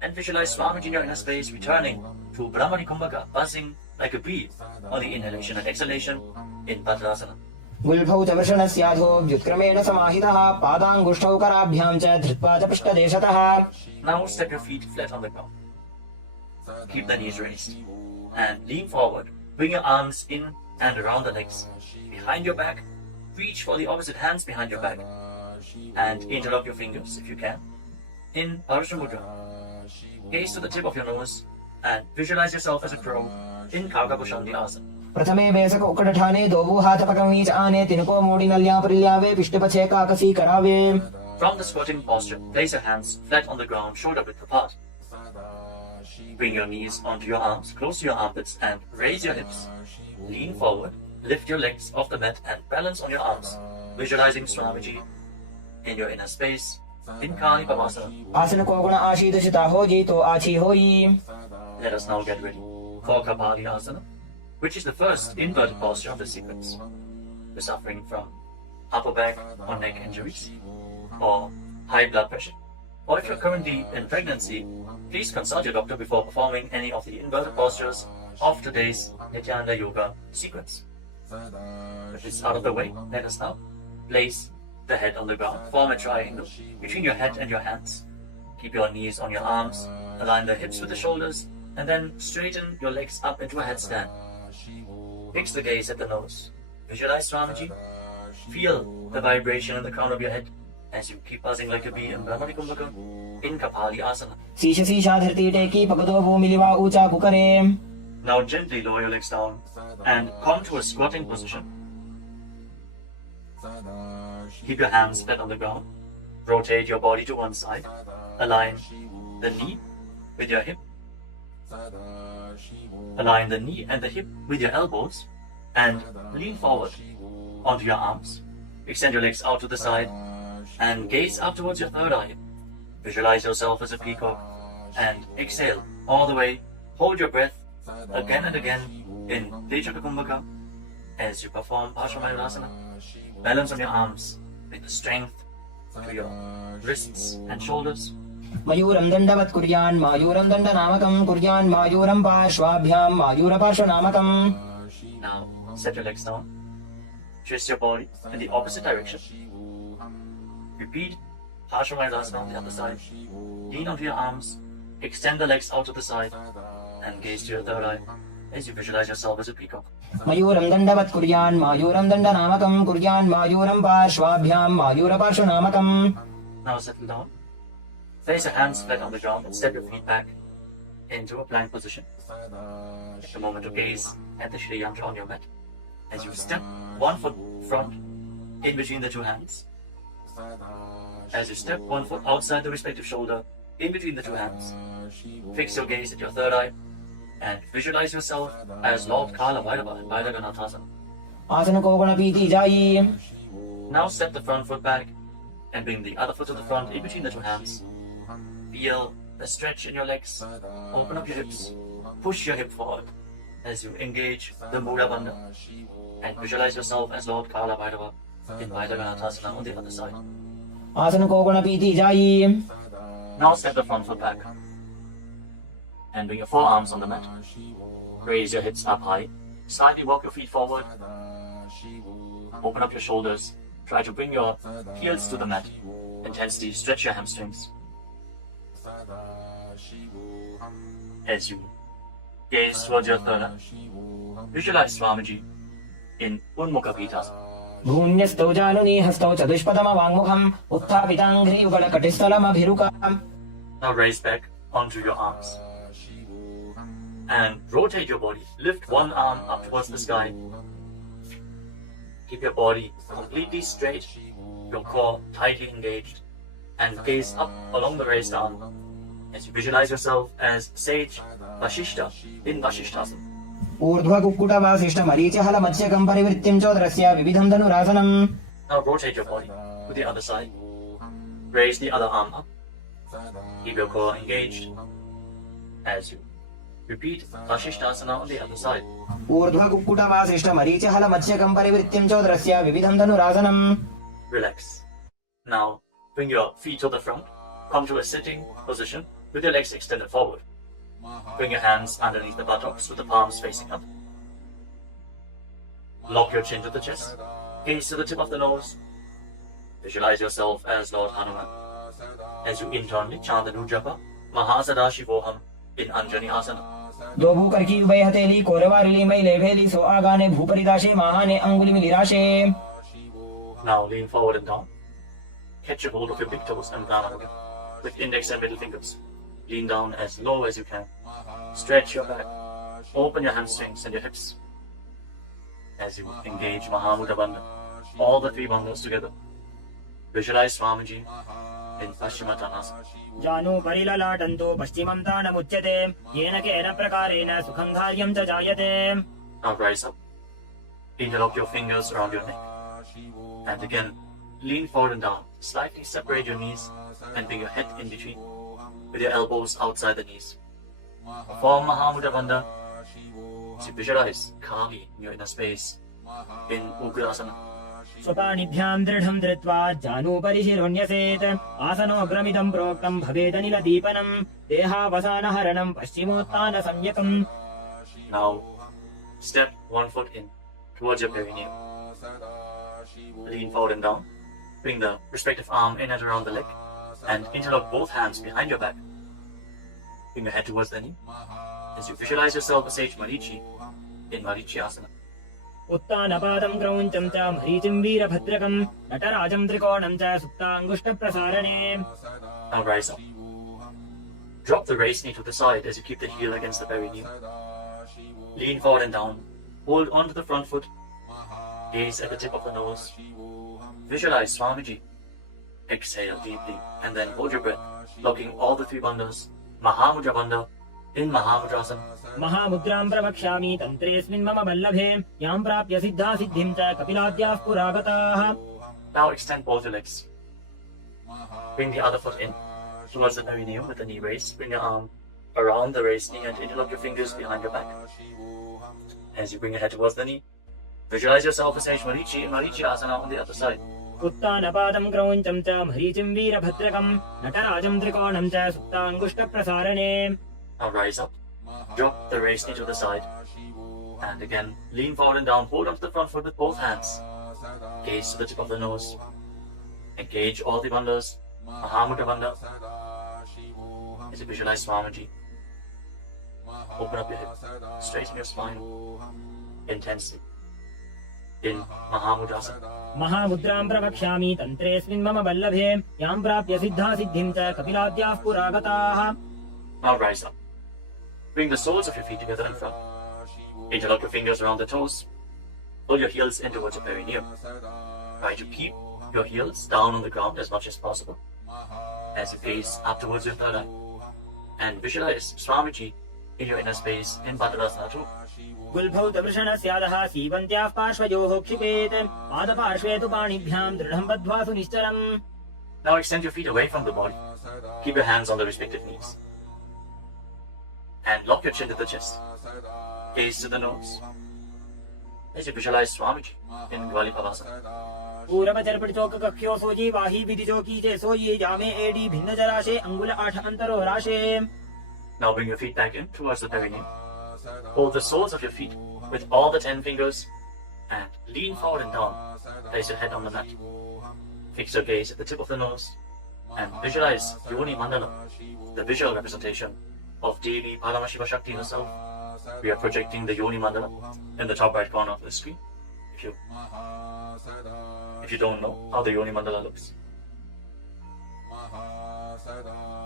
and visualize Swamiji in your inner space returning to Brahmani Kumbhaka, buzzing like a bee on the inhalation and exhalation in Bhadrasana. गुल्फौ च वृषणस्याधो व्युत्क्रमेण समाहितः पादाङ्गुष्ठौ कराभ्यां च धृत्वा च पृष्ठदेशतः. Now step your feet flat on the ground. Keep the knees raised and lean forward. Bring your arms in and around the legs. Behind your back, reach for the opposite hands behind your back and interlock your fingers if you can. In Parasha Mudra, gaze to the tip of your nose and visualize yourself as a crow in Kaukabushandi Asana. प्रथमे बेसक उक्कटठाने दोबू हाथ पकमीच आने तिनको मोड़ी नल्या परिल्यावे पिष्टपछे काकसी करावे. From the squatting posture, place your hands flat on the ground, shoulder width apart. Bring your knees onto your arms, close to your armpits and raise your hips. Lean forward, lift your legs off the mat and balance on your arms, visualizing Swamiji in your inner space in Kali Pavasana. आसन को गुण आशीर्षिता हो जी तो आछी होई. Let us now get ready for Kapali Asana, which is the first inverted posture of the sequence. You're suffering from upper back or neck injuries or high blood pressure, or if you're currently in pregnancy, please consult your doctor before performing any of the inverted postures of today's Nithyananda Yoga sequence. With this out of the way, let us now place the head on the ground, form a triangle between your head and your hands. Keep your knees on your arms, align the hips with the shoulders, and then straighten your legs up into a headstand. Fix the gaze at the nose. Visualize Swamiji. Feel the vibration in the crown of your head as you keep buzzing like a bee in Brahmani Kumbhaka in Kapali Asana. शीश शीशा धरती टेकी पगदो भूमिलिवा ऊंचा कुकरे. Now gently lower your legs down and come to a squatting position. Keep your hands flat on the ground. Rotate your body to one side. Align the knee with your hip. Align the knee and the hip with your elbows and lean forward onto your arms. Extend your legs out to the side and gaze up towards your third eye. Visualize yourself as a peacock and exhale all the way. Hold your breath again and again in Tejaka Kumbhaka as you perform Parsvamayurasana. Balance on your arms with the strength to your wrists and shoulders. मयूरं दण्डवत् कुर्यान् मायूरं दण्डनामकं कुर्यान् मायूरं पार्श्वाभ्यां मायूरपार्श्वनामकम्. Now set your legs down. Twist your body in the opposite direction. Repeat Parsvamayurasana on the other side. Lean onto your arms. Extend the legs out to the side and gaze to your third eye as you visualize yourself as a peacock. मयूरं दण्डवत् कुर्यान् मायूरं दण्डनामकं कुर्यान् मायूरं पार्श्वाभ्यां मायूरपार्श्वनामकम्. Now settle down. Place your hands flat on the ground and step your feet back into a plank position. Take a moment to gaze at the Shri Yantra on your mat as you step one foot front in between the two hands. As you step one foot outside the respective shoulder in between the two hands, fix your gaze at your third eye and visualize yourself as Lord Kala Bhairava in Bhairaganathasan. आसन को गुण पीती जाई. Now step the front foot back and bring the other foot to the front in between the two hands. Feel the stretch in your legs. Open up your hips. Push your hip forward as you engage the Mula Bandha and visualize yourself as Lord Kala Bhairava in Bhairaganathasan on the other side. आसन को गुण पीती जाई. Now step the front foot back and bring your forearms on the mat. Raise your hips up high. Slightly walk your feet forward Open up your shoulders. Try to bring your heels to the mat. Intensely stretch your hamstrings. As you gaze towards your third eye, visualize Swamiji in Unmukha Pitasana. भून्यस्तौ जानुनी हस्तौ चतुष्पदमवाङ्मुखम् उत्थापिताङ्घ्रियुगलकटिस्थलमभिरुकाम्. Now raise back onto your arms and rotate your body. Lift one arm up towards the sky. Keep your body completely straight, your core tightly engaged, and gaze up along the raised arm as you visualize yourself as sage Vashishta in Vashishthasana. ऊर्ध्वकुक्कुटवासिष्ठमरीचिहलमत्स्यकम् परिवृत्तिम् चोदरस्य विविधम् धनुरासनम्. Now rotate your body to the other side. Raise the other arm up. Keep your core engaged as you repeat Vashishthasana on the other side. ऊर्ध्वकुक्कुटवासिष्ठमरीचिहलमत्स्यकम् परिवृत्तिम् चोदरस्य विविधम् धनुरासनम्. Relax. Now bring your feet to the front. Come to a sitting position with your legs extended forward. Bring your hands underneath the buttocks with the palms facing up. Lock your chin to the chest. Gaze to the tip of the nose. Visualize yourself as Lord Hanuman. As you internally chant the Nujapa, Mahasada Shivoham in Anjani Asana. दो भूकर की उभय हथेली कोरवारिली मैले भेली सो आगाने भूपरिदाशे महाने अंगुली मिलिराशे. Now lean forward and down. Catch a hold of your big toes and down with index and middle fingers. Lean down as low as you can. Stretch your back. Open your hamstrings and your hips. As you engage Mahamudra Bandha, all the three bandhas together. Visualize Swamiji in Paschimottanasana. जानु परिललाटन्तो पश्चिमं तानमुच्यते येन केन प्रकारेण सुखं कार्यं च जायते. Now rise up. Interlock your fingers around your neck. And again, lean forward and down. Slightly separate your knees and bring your head in between with your elbows outside the knees. Form Mahamudra Bandha. So visualize Kali in your inner space in Ugrasana. स्वपाणिभ्यां दृढं धृत्वा जानुपरि शिरोन्यसेत् आसनोऽग्रमिदं प्रोक्तं भवेदनिलदीपनं देहावसानहरणं पश्चिमोत्तानसंज्ञकम्. Now step one foot in towards your perineum. Lean forward and down. Bring the respective arm in and around the leg and interlock both hands behind your back. Bring your head towards the knee as you visualize yourself as Sage Marichi in Marichi Asana. उत्तानपादं क्रौञ्चं च मरीचिं वीरभद्रकं नटराजं त्रिकोणं च सुप्ताङ्गुष्ठप्रसारणे. Now rise up. Drop the raised knee to the side as you keep the heel against the perineum. Lean forward and down. Hold onto the front foot. Gaze at the tip of the nose. Visualize Swamiji. Exhale deeply and then hold your breath, locking all the three bandhas. Mahamudra Bandha in Mahamudrasana. महामुद्रां प्रवक्ष्यामि तन्त्रेऽस्मिन् मम वल्लभे यां प्राप्य सिद्धा सिद्धिं च कपिलाद्याः पुरागताः. Now extend both your legs. Bring the other foot in towards the perineum with the knee raised. Bring your arm around the raised knee and interlock your fingers behind your back. As you bring your head towards the knee, visualize yourself as Sage Marichi in Marichi Asana on the other side. उत्तानपादं क्रौञ्चं च मरीचिं वीरभद्रकं नटराजं त्रिकोणं च सुप्ताङ्गुष्ठप्रसारणे. Now rise up. Drop the raised knee to the side. And again, lean forward and down. Hold onto the front foot with both hands. Gaze to the tip of the nose. Engage all the bandhas. Mahamudra Bandha. As you visualize Swamiji. Open up your hip. Straighten your spine. Intensely. In Mahamudrasana. महामुद्रां प्रवक्ष्यामि तन्त्रेऽस्मिन् मम वल्लभे यां प्राप्य सिद्धा सिद्धिं च कपिलाद्याः पुरागताः. Now rise up. Bring the soles of your feet together in front. Interlock your fingers around the toes. Pull your heels in towards your perineum. Try to keep your heels down on the ground as much as possible. As you gaze up towards your third eye. And visualize Swamiji in your inner space in Bhadrasana too. गुल्भौतवृषणस्यादः सीवन्त्याः पार्श्वयोः क्षिपेत् पादपार्श्वे तु पाणिभ्यां दृढं बद्ध्वा सुनिश्चरम्. Now extend your feet away from the body. Keep your hands on the respective knees. And lock your chin to the chest. Gaze to the nose. As you visualize Swamiji in Gvalipavasana. पूरवचर्पटिचोककक्ष्यो sooji वाही विधिचोकीचे सोयी जामे AD भिन्नजराशे अंगुल 8 अंतरो राशे. Now bring your feet back in towards the perineum. Hold the soles of your feet with all the 10 fingers and lean forward and down. Place your head on the mat. Fix your gaze at the tip of the nose and visualize Yoni Mandala, the visual representation of Devi Paramashiva Shakti herself. We are projecting the Yoni Mandala in the top right corner of the screen. If you don't know how the Yoni Mandala looks,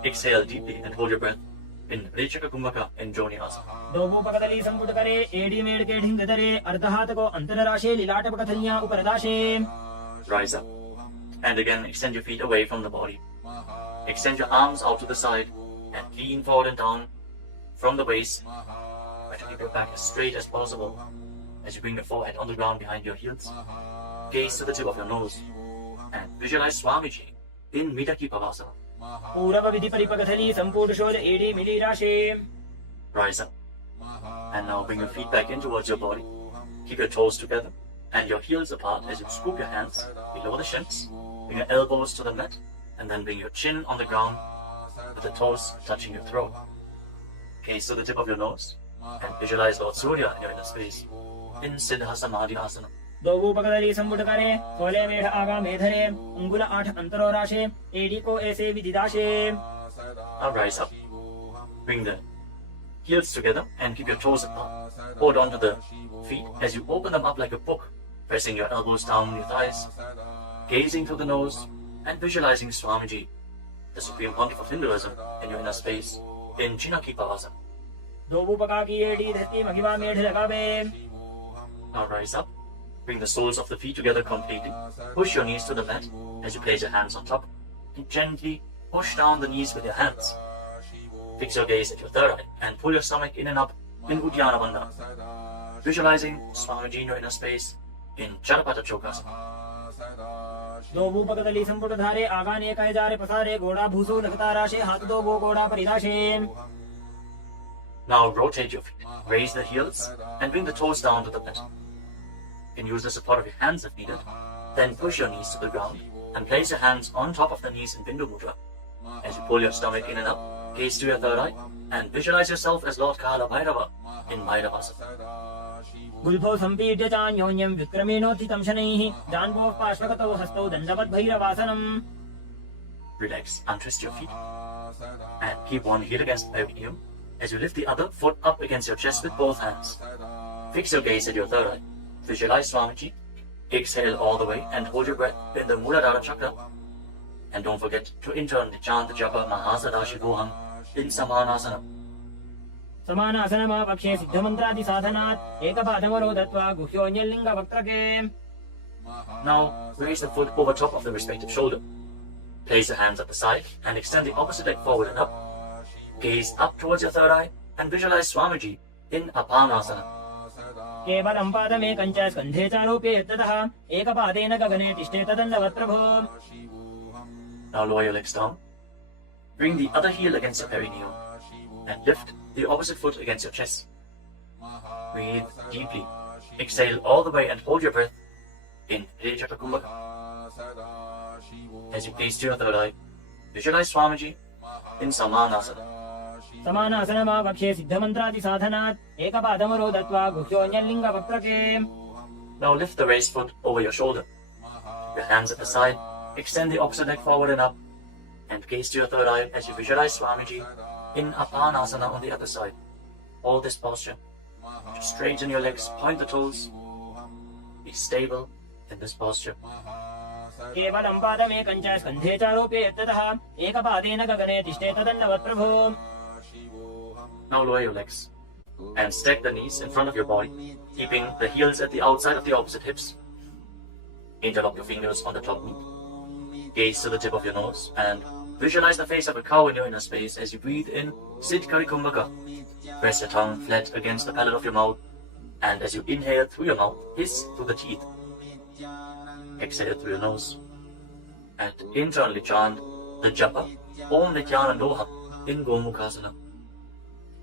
exhale deeply and hold your breath in Rechaka Kumbhaka in Joni Asana. दोगोपकदली संपुट करे AD made के ढिंग दरे अर्धहात को अंतरराशे लिलाट पकथलियां उपरदाशे. Rise up and again extend your feet away from the body. Extend your arms out to the side and lean forward and down from the waist. Try to keep your back as straight as possible as you bring your forehead on the ground behind your heels. Gaze to the tip of your nose and visualize Swamiji in Midaki Pavasana. पूरव विधि परिपकथली संपूर्ण शोध एडी मिली राशे. Rise up and now bring your feet back in towards your body. Keep your toes together and your heels apart as you scoop your hands below the shins. Bring your elbows to the mat and then bring your chin on the ground with the toes touching your throat. Gaze to the tip of your nose and visualize Lord Surya in your inner space in Siddha Samadhi Asana. दोगोपकदली संपुट करे सोले मेढ़ आगा मेधरे अंगुल 8 अंतरो राशे AD को ऐसे विदिदाशे. Now rise up. Bring the heels together and keep your toes apart. Hold on to the feet as you open them up like a book, pressing your elbows down on your thighs, gazing through the nose and visualizing Swamiji, the Supreme Pontiff of Hinduism, in your inner space in Chinaki Pavasana. दोगोपका की AD धरती महिमा मेढ़ लगावे. Now rise up. Bring the soles of the feet together completely. Push your knees to the mat as you place your hands on top. And gently push down the knees with your hands. Fix your gaze at your third eye and pull your stomach in and up in Uddiyana Bandhana. Visualizing Swamiji in your inner space in Charapata Chokasana. दोगोपकदली संपुट धारे आगा ने कहे जारे पसारे घोड़ा भूसो लगता राशे हाथ दो गो घोड़ा परिदाशे. Now rotate your feet. Raise the heels and bring the toes down to the mat. You can use the support of your hands if needed. Then push your knees to the ground and place your hands on top of the knees in Bindu Mudra. As you pull your stomach in and up, gaze to your third eye and visualize yourself as Lord Kala Bhairava in Bhairavasana. गुल्फो संपीड्य चान्योन्यं विक्रमेणोत्थितं शनैः जान्वोः पार्श्वगतौ हस्तौ दण्डवद् भैरवासनम्. Relax, untwist your feet and keep one heel against the perineum as you lift the other foot up against your chest with both hands. Fix your gaze at your third eye. Visualize Swamiji. Exhale all the way and hold your breath in the Muladhara chakra. And don't forget to internally chant the japa Mahasadaशिवोऽहम् in Samanasana. समानासनमापक्षे सिद्धमन्त्रादि साधनात् एकपादमरो दत्वा गुह्योऽन्यलिङ्ग वक्त्रके. Now raise the foot over top of the respective shoulder. Place your hands at the side and extend the opposite leg forward and up. Gaze up towards your third eye and visualize Swamiji in Apanasana. केवलं पादमेकं च स्कन्धे चारोप्य यत्ततः एकपादेन गगने तिष्ठे तदण्डवत् प्रभो. Now lower your legs down. Bring the other heel against your perineum and lift the opposite foot against your chest. Breathe deeply. Exhale all the way and hold your breath in Rejaka Kumbhaka. As you gaze to your third eye, visualize Swamiji in Samanasana. समानासनमापक्षे सिद्धमन्त्रादि साधनात् एकपादमरो दत्वा गुह्योऽन्यलिङ्ग वक्त्रके. Now lift the raised foot over your shoulder. Your hands at the side. Extend the opposite leg forward and up. And gaze to your third eye as you visualize Swamiji in Apanasana on the other side. Hold this posture. Just straighten your legs, point the toes. Be stable in this posture. केवलं पादमेकं च स्कन्धे चारोप्य यत्ततः एकपादेन गगने तिष्ठे तदण्डवत् प्रभो. Now lower your legs and stack the knees in front of your body, keeping the heels at the outside of the opposite hips. Interlock your fingers on the top knee. Gaze to the tip of your nose and visualize the face of a cow in your inner space as you breathe in Siddhkari Kumbhaka. Press your tongue flat against the palate of your mouth, and as you inhale through your mouth, hiss through the teeth. Exhale through your nose and internally chant the japa Om Nithyananda Yoga in Gomukhasana.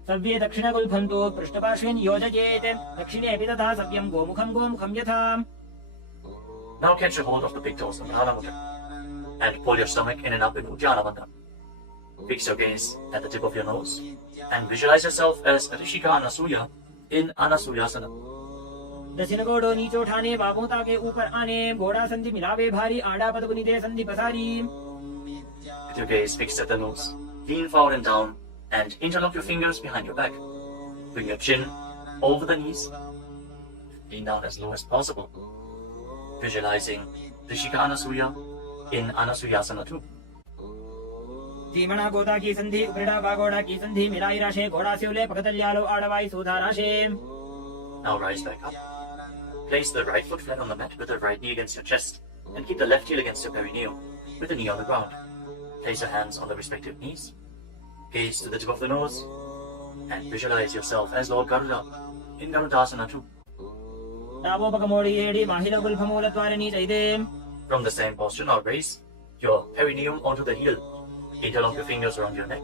सव्ये दक्षिणगुल्फन्तो पृष्ठपार्श्वे नियोजयेत् दक्षिणे अपि तथा सव्यं गोमुखं यथा. Now catch a hold of the big toes in Prana Mudra and pull your stomach in and up in Uddiyana Bandhana. Fix your gaze at the tip of your nose and visualize yourself as Rishika Anasuya in Anasuyasana. दक्षिण घोड़ो नीचे उठाने, बाहों ताके ऊपर आने, घोड़ा संधि मिलावे भारी, आड़ा पद पुनीते संधि पसारी. With your gaze fixed at the nose, lean forward and down, and interlock your fingers behind your back. Bring your chin over the knees. Lean down as low as possible. Visualizing Rishika Anasuya in Anasuyasana 2. धीमणा गोदा की संधि, उपरिड़ा बागोड़ा की संधि, मिलाई राशे, घोड़ा सेवले, पकतल्यालो आड़वाई सूधा राशे. Now rise back up. Place the right foot flat on the mat with the right knee against your chest, and keep the left heel against your perineum with the knee on the ground. Place your hands on the respective knees. Gaze to the tip of the nose, and visualize yourself as Lord Garuda in Garudasana 2. From the same posture, now raise your perineum onto the heel. Interlock your fingers around your neck,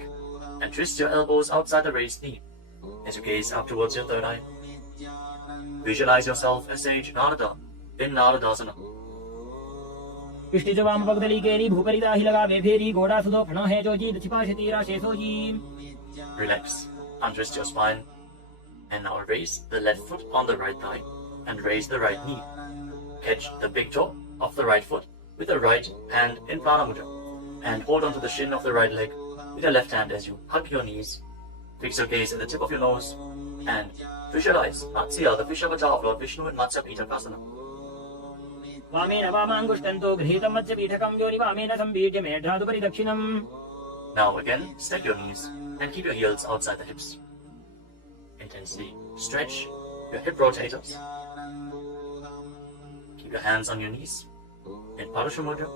and twist your elbows outside the raised knee as you gaze up towards your third eye. Visualize yourself as Sage Narada in Naradasana. पिष्टि वाम पगदली केरी भूपरी दाही लगा वे फेरी घोड़ा सुदो फणो है जो जी दछिपा शतीरा शेषो जी. Relax, untwist your spine, and now raise the left foot on the right thigh and raise the right knee. Catch the big toe of the right foot with the right hand in Prana Mudra, and hold onto the shin of the right leg with your left hand as you hug your knees. Fix your gaze at the tip of your nose and visualize Matsya, the fish avatar of Lord Vishnu in Matsya Pitakasana. वामेन वामांगुष्टन्तो गृहीतं मत्स्य पीठकं योनि वामेन संबीड्य मेढ्रादुपरि दक्षिणम्. Now again, stack your knees and keep your heels outside the hips. Intensely stretch your hip rotators. Keep your hands on your knees in Parashu Mudra.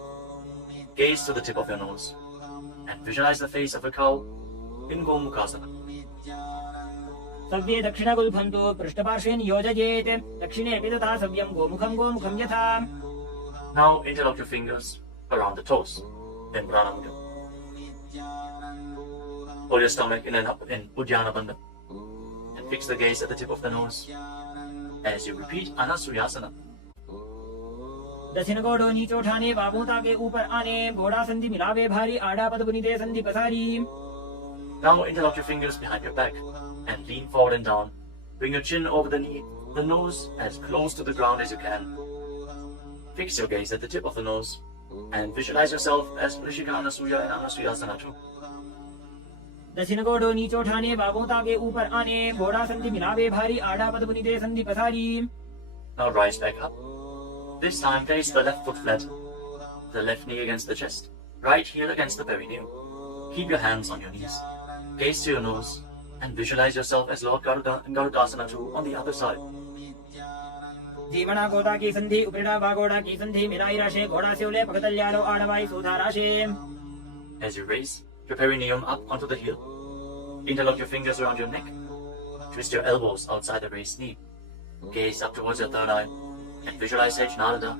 Gaze to the tip of your nose and visualize the face of a cow in Gomukhasana. सव्ये दक्षिणगुल्फन्तो पृष्ठपार्श्वे नियोजयेत् दक्षिणे अपि तथा सव्यं गोमुखं यथा. Now interlock your fingers around the toes in Prana Mudra. Hold your stomach in Uddiyana Bandha and fix the gaze at the tip of the nose as you repeat Anasuyasana. दक्षिण घोड़ो नीचे उठाने, बाहों ताके ऊपर आने, घोड़ा संधि मिलावे भारी, आड़ा पद पुनीते संधि पसारी. Now interlock your fingers behind your back and lean forward and down. Bring your chin over the knee, the nose as close to the ground as you can. Fix your gaze at the tip of the nose and visualize yourself as Rishika Anasuya in Anasuyasana 2. दक्षिण घोड़ो नीचे उठाने, बाहों ताके ऊपर आने, घोड़ा संधि मिलावे भारी, आड़ा पद पुनीते संधि पसारी. Now rise back up. This time place the left foot flat, the left knee against the chest, right heel against the perineum. Keep your hands on your knees. Gaze to your nose and visualize yourself as Lord Garuda in Garudasana 2 on the other side. धीमणा गोदा की संधि, उपरिड़ा बागोड़ा की संधि, मिलाई राशे, घोड़ा सेवले, पकतल्यालो आड़वाई सूधा राशे. As you raise your perineum up onto the heel, interlock your fingers around your neck, twist your elbows outside the raised knee, gaze up towards your third eye, and visualize Sage Narada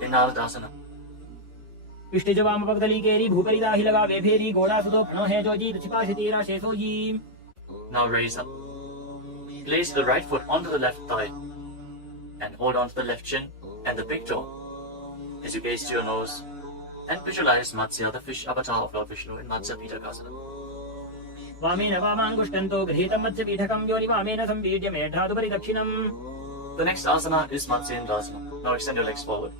in Naradasana. पिष्टि वाम पगदली केरी भूपरी दाही लगा वे फेरी घोड़ा सुदो फणो है जो जी दछिपा शतीरा शेषो जी. Now raise up. Place the right foot onto the left thigh and hold on to the left shin and the big toe as you gaze to your nose and visualize Matsya, the fish avatar of Lord Vishnu in Matsya Pitakasana. वामेन वामांगुष्टन्तो गृहीतं मत्स्य पीठकं योनि वामेन संबीड्य मेढ्रादुपरि दक्षिणम्. The next asana is Matsyendasana. Now extend your legs forward.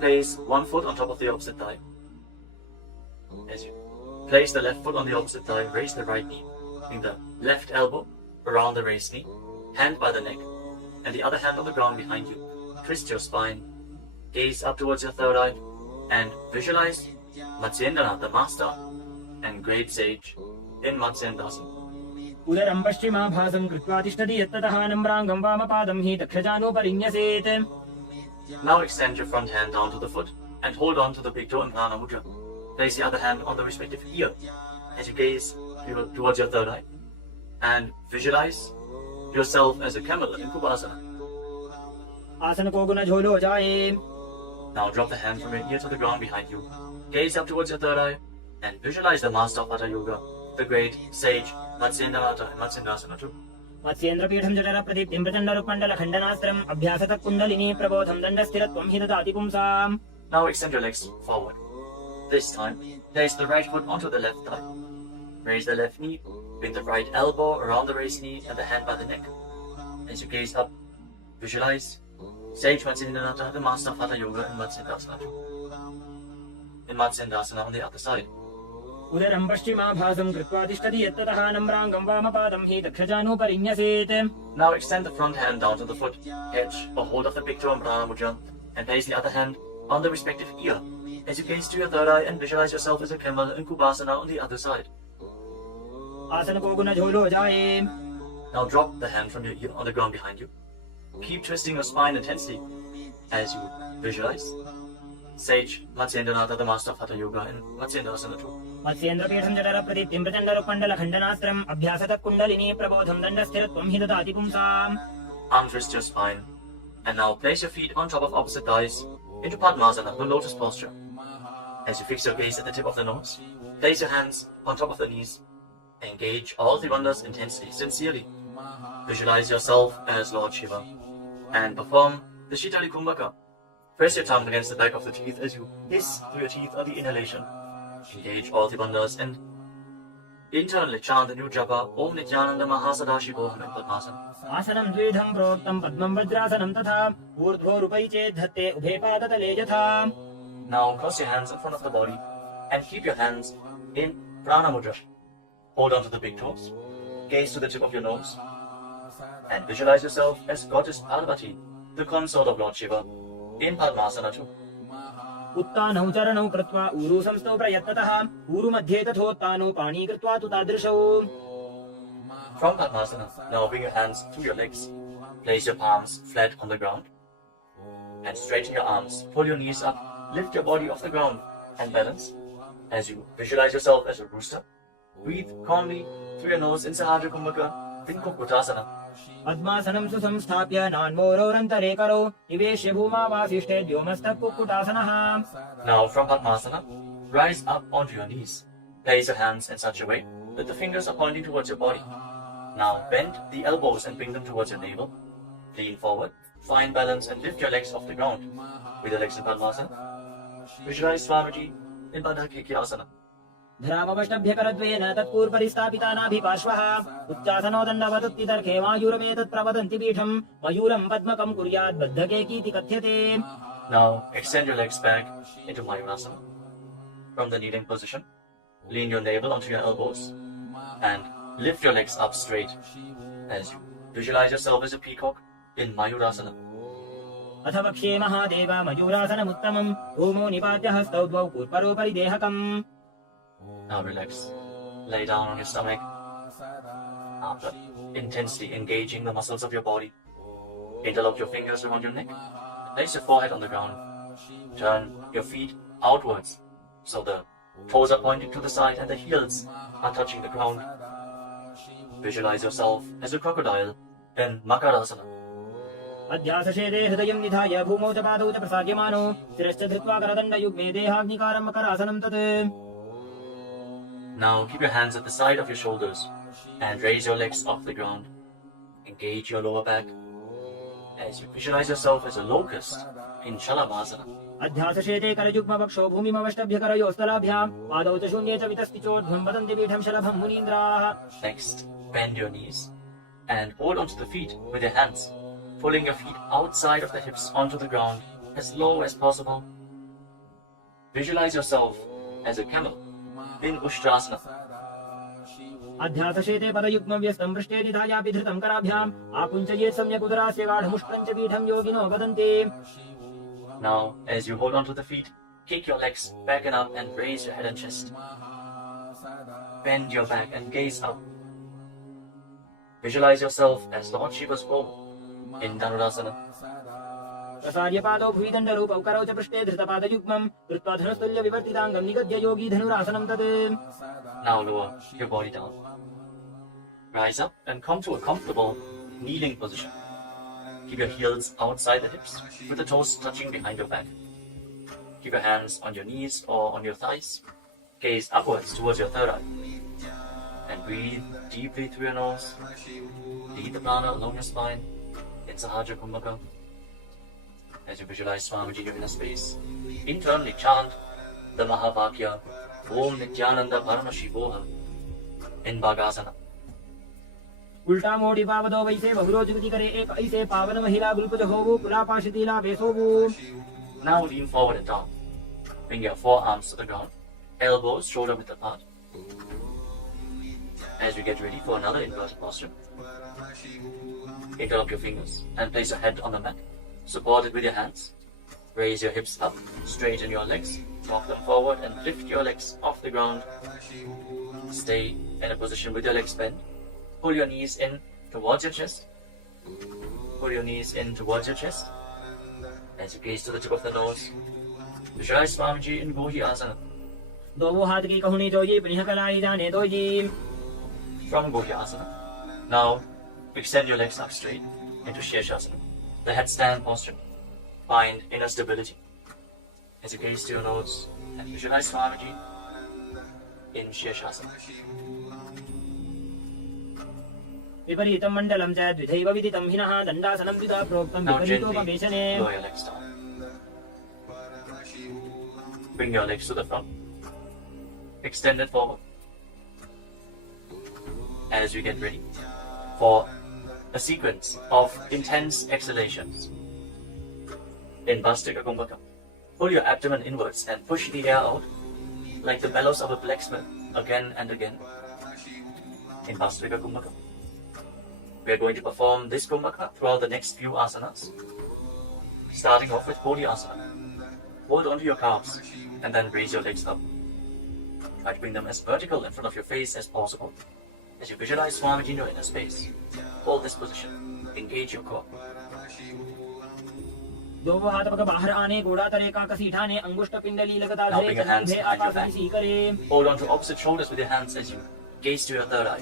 Place one foot on top of the opposite thigh. As you place the left foot on the opposite thigh, raise the right knee. Bring the left elbow around the raised knee, hand by the neck, and the other hand on the ground behind you. Twist your spine, gaze up towards your third eye, and visualize Matsyendana, the master and great sage in Matsyendasana. उदरं पश्चिमाभासं कृत्वा तिष्ठति यत्ततः नम्राङ्गं वामपादं हि दक्षजानोपरिन्यसेत्. Now extend your front hand down to the foot and hold on to the big toe in Prana Mudra. Place the other hand on the respective ear as you gaze towards your third eye and visualize yourself as a camel in Kubasana. आसन को गुण झोलो जाए. Now drop the hand from your ear to the ground behind you. Gaze up towards your third eye and visualize the master of Hatha Yoga, the great sage Matsyendana in Matsyendasana 2. Matsyendra पीठं जठर प्रदीप्तिं प्रचण्ड रुक्मण्डल खण्डनास्त्रम् अभ्यासतः कुण्डलिनी प्रबोधं दण्डस्थिरत्वं हि ददाति पुंसाम्. Now extend your legs forward. This time, place the right foot onto the left thigh. Raise the left knee, bring the right elbow around the raised knee and the hand by the neck. As you gaze up, visualize Sage Nithyananda, the master of Hatha Yoga in Matsyendasana. In Matsyendasana on the other side. उदरं पश्चिमाभासं कृत्वा तिष्ठति यत्ततः नम्राङ्गं वामपादं हि दक्षजानुपरिन्यसेत्. Now extend the front hand down to the foot, catch a hold of the big toe and prana mudra, and place the other hand on the respective ear. As you gaze to your third eye and visualize yourself as a camel in Kubasana on the other side. आसन को गुण झोलो जाए. Now drop the hand from your ear on the ground behind you. Keep twisting your spine intensely as you visualize Sage Nithyananda, the master of Hatha Yoga in Matsyendasana 2. मत्स्येन्द्रपीठं जठर प्रदीप्तिं प्रचण्डरुपण्डलखण्डनास्त्रम् अभ्यासतः kundalini प्रबोधं दण्डस्थिरत्वं हि ददाति पुंसाम्. Untwist your spine and now place your feet on top of opposite thighs into Padmasana, the lotus posture. As you fix your gaze at the tip of the nose, place your hands on top of the knees. Engage all the wonders intensely, sincerely. Visualize yourself as Lord Shiva and perform the Shitali Kumbhaka. Press your tongue against the back of the teeth as you hiss through your teeth or the inhalation. Engage all the wonders and internally chant the new japa Om Nithyananda Mahasadaशिवोऽहम् in Padmasana. आसनं द्विधं प्रोक्तं पद्मं वज्रासनं तथा ऊर्ध्वोरुपै चेत् धत्ते उभे पादतले यथा. Now cross your hands in front of the body and keep your hands in Prana Mudra. Hold on to the big toes, gaze to the tip of your nose, and visualize yourself as Goddess Parvati, the consort of Lord Shiva, in Padmasana 2. उत्तानौ चरणौ कृत्वा ऊरु संस्थौ प्रयत्नतः ऊरु मध्ये तथोत्तानौ पाणी कृत्वा तु तादृशौ. From Padmasana, now bring your hands to your legs. Place your palms flat on the ground and straighten your arms. Pull your knees up, lift your body off the ground and balance. As you visualize yourself as a rooster, breathe calmly through your nose in Sahaja Kumbhaka, in Kukutasana. पद्मासनं सुसंस्थाप्य नान्वोरोरन्तरे करौ निवेश्य भूमावासिष्ठे द्योमस्तः कुक्कुटासनः. Now from Padmasana, rise up onto your knees. Place your hands in such a way that the fingers are pointing towards your body. Now bend the elbows and bring them towards your navel. Lean forward, find balance and lift your legs off the ground. With your legs in Padmasana, visualize Swamiji in Baddha Asana. धरामवष्टभ्यकरद्वेन तत्पूर्वरिस्थापितानाभिपार्श्वः उच्चासनो दण्डवदत्तितर्खे मायूरमेतत् प्रवदन्ति पीठं मयूरं पद्मकं कुर्यात् बद्धकेकीति कथ्यते. Now extend your legs back into Mayurasana. From the kneeling position, lean your navel onto your elbows and lift your legs up straight as you visualize yourself as a peacock in Mayurasana. अथ वक्ष्ये महादेव मयूरासनमुत्तमम् ओमो निपात्य हस्तौ द्वौ कूर्परोपरि देहकम्. Now relax. Lay down on your stomach. After intensely engaging the muscles of your body, interlock your fingers around your neck. Place your forehead on the ground. Turn your feet outwards so the toes are pointing to the side and the heels are touching the ground. Visualize yourself as a crocodile in Makarasana. अध्यासशेदे हृदयं निधाय भूमौ च पादौ च प्रसार्यमानो शिरश्च धृत्वा करदण्डयुग्मे देहाग्निकारं मकरासनं तत्. Now keep your hands at the side of your shoulders and raise your legs off the ground. Engage your lower back as you visualize yourself as a locust in Shalabhasana. अध्यासशेते करयुग्मवक्षो भूमिमवष्टभ्यकरयोस्तलाभ्यां पादौ च शून्ये च वितस्तिचोर्ध्वं वदन्ति पीठं शलभं मुनीन्द्राः. Next, bend your knees and hold onto the feet with your hands, pulling your feet outside of the hips onto the ground as low as possible. Visualize yourself as a camel in Ushtrasana. अध्यासशेते पदयुग्मं व्यस्तं पृष्ठे निधायापि धृतं कराभ्याम् आकुञ्चयेत् सम्यक् उदरास्य गाढमुष्टं च पीठं योगिनो वदन्ति. Now, as you hold onto the feet, kick your legs back and up and raise your head and chest. Bend your back and gaze up. Visualize yourself as Lord Shiva's bow in Dhanurasana. प्रसार्य पादौ भुविदण्डरूपौ करौ च पृष्ठे धृतपादयुग्मं कृत्वा धनुस्तुल्य विवर्तिताङ्गं निगद्य योगी धनुरासनं तत्. Now lower your body down. Rise up and come to a comfortable kneeling position. Keep your heels outside the hips with the toes touching behind your back. Keep your hands on your knees or on your thighs. Gaze upwards towards your third eye. And breathe deeply through your nose. Lead the prana along your spine in Sahaja Kumbhaka. As you visualize Swamiji in a space, internally chant the Mahavakya Om Nithyananda Paramashivam. in Bhagasana. उल्टा मोड़ी पावदो वैसे बहुरो जुगति करे एक ऐसे पावन महिला गुलपज होवु कुलापाशितीला बेसोवु. Now lean forward and down. Bring your forearms to the ground, elbows shoulder width apart. As you get ready for another inverted posture, interlock your fingers and place your head on the mat. Support it with your hands. Raise your hips up, straighten your legs, walk them forward and lift your legs off the ground. Stay in a position with your legs bent. Pull your knees in towards your chest. Pull your knees in towards your chest. As you gaze to the tip of the nose, visualize Swamiji in Gohi Asana. दोवो हाथ की कहुनी doji पुनः कलाई जाने doji. From Gohi Asana, now extend your legs up straight into Shirshasana, the headstand posture. Find inner stability. As you gaze to your nose and visualize Swamiji in Shirshasana. विपरीतं मण्डलं च द्विधैव विदितं हिनः दण्डासनं द्विधा प्रोक्तं Now gently विपरीतोपवेशने. lower your legs down. Bring your legs to the front. Extend it forward. As you get ready for a sequence of intense exhalations. In Bhastika Kumbhaka, pull your abdomen inwards and push the air out like the bellows of a blacksmith again and again. In Bhastika Kumbhaka, we are going to perform this Kumbhaka throughout the next few asanas. Starting off with Bodhi Asana. Hold onto your calves and then raise your legs up. Try to bring them as vertical in front of your face as possible. As you visualize Swamiji in your inner space, hold this position. Engage your core. दोवो हाथ पग बाहर आने गोड़ा तरे का कसीठाने अंगुष्ठ पिंडली लगातार Now धरे bring your hands कंधे behind your आकाश back. दिशी करे. Hold on to opposite shoulders with your hands as you gaze to your third eye.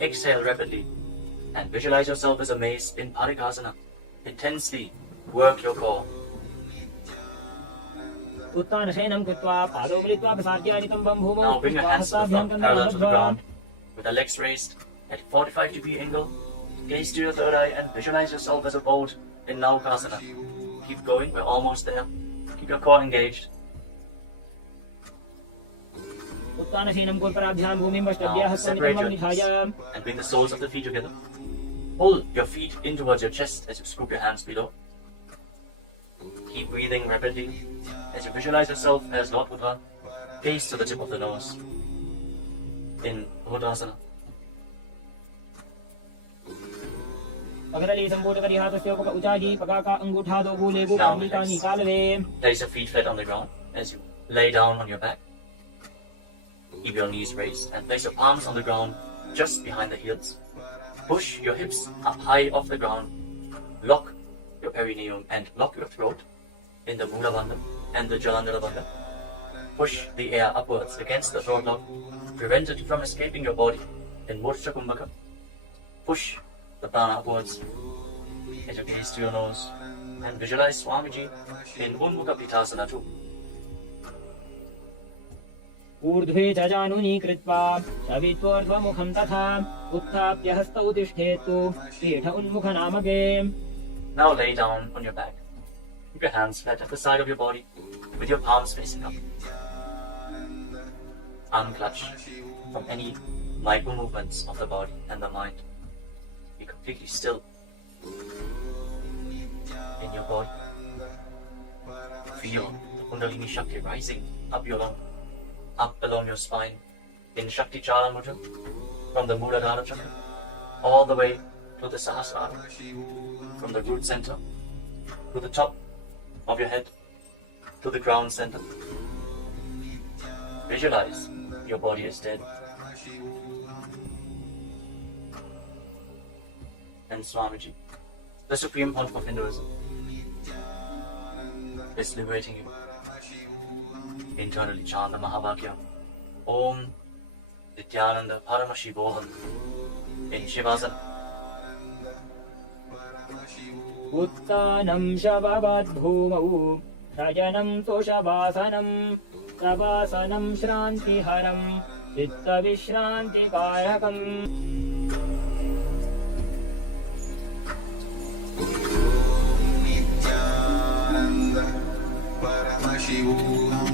Exhale rapidly and visualize yourself as a mace in Parikasana. Intensely work your core. उत्तान शयनं कृत्वा पादौ मिलित्वा प्रसाद्यादितं वं भूमौ Now bring your hands to the हस्ताभ्यां front, parallel to the कन्दं ground, with the legs raised at 45-degree angle. Gaze to your third eye and visualize yourself as a boat in Naukasana. Keep going, we're almost there. Keep your core engaged. उत्तान शयनं कोल्पराभ्यां भूमिं वष्टभ्यः Now separate हस्तमितं your निधाय. knees and bring the soles of the feet together. Pull your feet in towards your chest as you scoop your hands below. Keep breathing rapidly as you visualize yourself as Lord Buddha. Gaze to the tip of the nose in Buddhasana. पगडली संपूर्ण करी हाथस्य उपक उचाजी पगाका अंगूठा दो भूले गो Now Kamika relax. निकाल वे. Place your feet flat on the ground as you lay down on your back. Keep your knees raised and place your palms on the ground just behind the heels. Push your hips up high off the ground. Lock your perineum and lock your throat in the Mula Bandha and the Jalandhara Bandha. Push the air upwards against the throat lock. Prevent it from escaping your body in Murcha Kumbhaka. Push the prana upwards as you gaze to your nose and visualize Swamiji in Unmukha Pitasana too. ऊर्ध्वे च जानुनी कृत्वा शवित्वोर्ध्वमुखं तथा उत्थाप्य हस्तौ तिष्ठेतु पीठ उन्मुख नामके. Now lay down on your back. Keep your hands flat at the side of your body with your palms facing up. Unclutch from any micro movements of the body and the mind. Be completely still in your body. Feel the Kundalini Shakti rising up along your spine in Shakti Chala Mudra from the Muladhara Chakra all the way to the Sahasrara, from the root center to the top of your head to the ground center. Visualize your body is dead and Swamiji, the Supreme Pontiff of Hinduism, is liberating you. Internally chant the Mahavakya Om Nithyananda Paramashivam in Shivasana. उत्तानं शववद्भूमौ रजनं तु शवासनं शवासनं श्रान्तिहरं चित्तविश्रान्तिकारकम्. Nithyananda Paramashivam.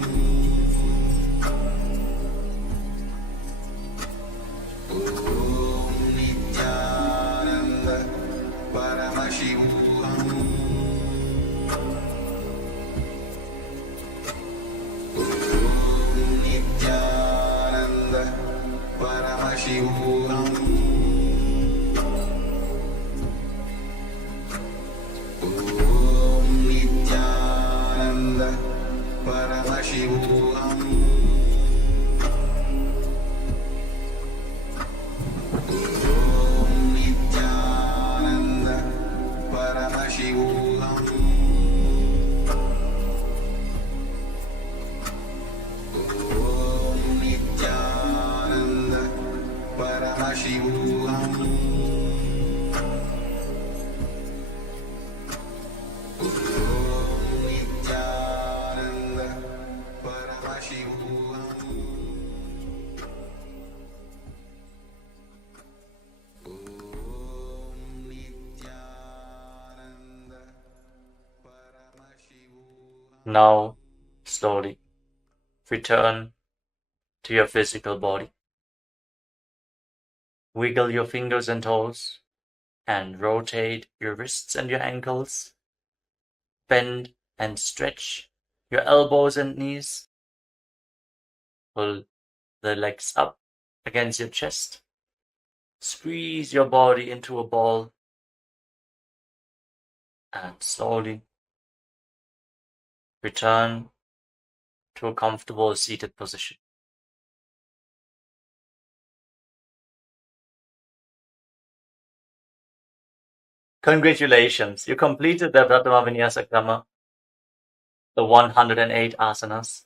Now, slowly return to your physical body. Wiggle your fingers and toes and rotate your wrists and your ankles. Bend and stretch your elbows and knees. Pull the legs up against your chest. Squeeze your body into a ball. And slowly return to a comfortable seated position. Congratulations, you completed the Prathama Vinyasa Krama, the 108 asanas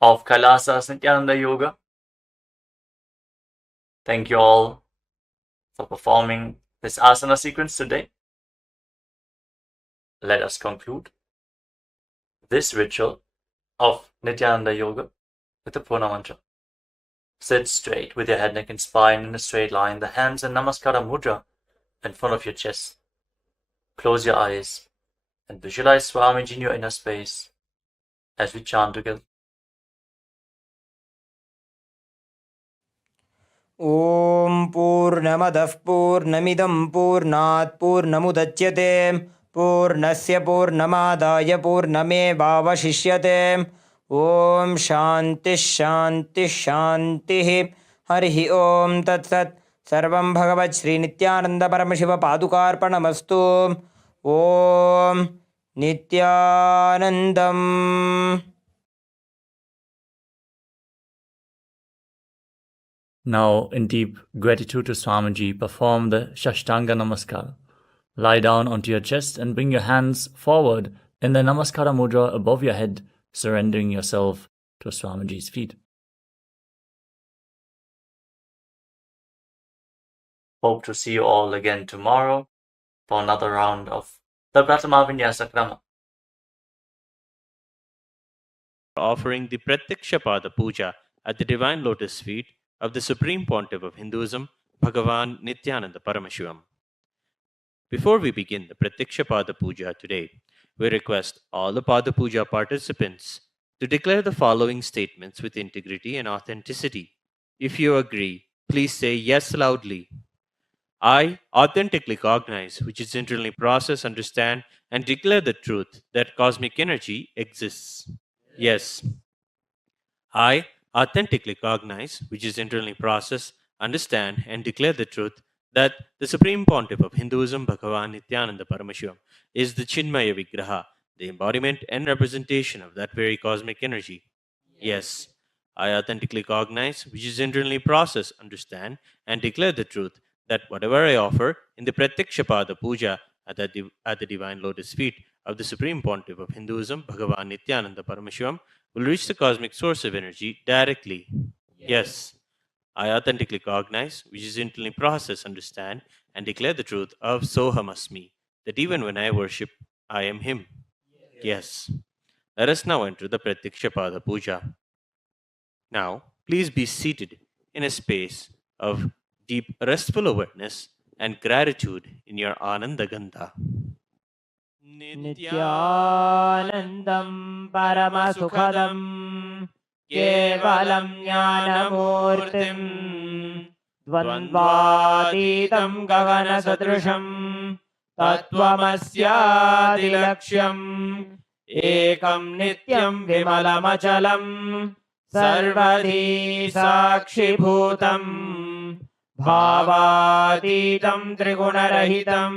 of KAILASA Nithyananda Yoga. Thank you all for performing this asana sequence today. Let us conclude this ritual of Nithyananda Yoga with the Purna Mantra. Sit straight with your head, neck and spine in a straight line, the hands in Namaskara Mudra in front of your chest. Close your eyes and visualize Swamiji in your inner space as we chant together. ॐ पूर्णमदः पूर्णमिदं पूर्णात् पूर्णमुदच्यते पूर्णस्य पूर्णमादाय पूर्णमेवावशिष्यते ॐ शान्तिः शान्तिः शान्तिः हरिः ॐ तत्सत् सर्वं भगवत् श्रीनित्यानन्द परमशिव पादुकार्पणमस्तु ॐ नित्यानन्दम्. Now, in deep gratitude to Swamiji, perform the Shashtanga Namaskara. Lie down onto your chest and bring your hands forward in the Namaskara Mudra above your head, surrendering yourself to Swamiji's feet. Hope to see you all again tomorrow for another round of the Prathama Vinyasa Krama. Offering the Pratyakshapada Puja at the Divine Lotus Feet of the Supreme Pontiff of Hinduism, Bhagavan Nithyananda Paramashivim. Before we begin the Pratyakshapada Puja today, we request all the Pada Puja participants to declare the following statements with integrity and authenticity. If you agree, please say yes loudly. I authentically cognize, which is internally process, understand, and declare the truth that cosmic energy exists. Yes. I authentically cognize, which is internally process, understand, and declare the truth that the Supreme Pontiff of Hinduism, Bhagavan Nithyananda Paramashivam, is the Chinmaya Vigraha, the embodiment and representation of that very cosmic energy. Yes. I authentically cognize, which is internally process, understand, and declare the truth that whatever I offer in the Pratyakshapada Puja at the Divine Lotus Feet of the Supreme Pontiff of Hinduism, Bhagavan Nithyananda Paramashivam, will reach the cosmic source of energy directly. Yes. I authentically cognize, which is internally process, understand, and declare the truth of Soham Asmi, that even when I worship, I am Him. Yes. Let us now enter the Pratyakshapada Puja. Now, please be seated in a space of deep restful awareness and gratitude in your Ananda Gandha. Nithyanandam Paramasukhadam Kevalam Jnanamurtim Dvandvaditam Gagana Sadrisham Tattvamasya Dilaksham Ekam Nityam Vimalamachalam सर्वधी साक्षिभूतम् भावातीतं त्रिगुणरहितं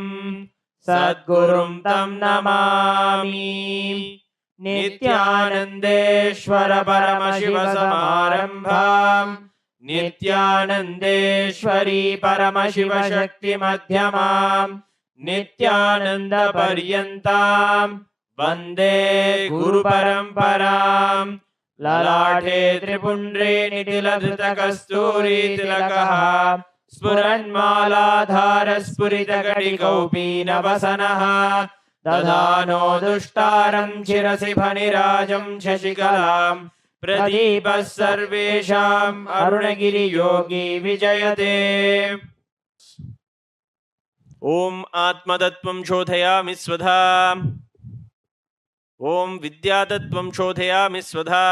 सद्गुरुं तं नमामि। नित्यानन्देश्वर परमशिव समारम्भाम् नित्यानन्देश्वरी परमशिव शक्ति मध्यमाम् नित्यानन्द पर्यन्तां वन्दे गुरु परम्पराम्। ललाटे त्रिपुण्ड्रे निटिलधृतकस्तूरी तिलकः स्फुरन्मालाधार स्फुरितगणिकौपीनवसनः दधानो दुष्टारं शिरसि फणिराजं शशिकलां प्रदीपः सर्वेषाम् अरुणगिरियोगी विजयते। ॐ आत्मतत्त्वं शोधयामि स्वधा ॐ विद्यातत्त्वं शोधयामि स्वधा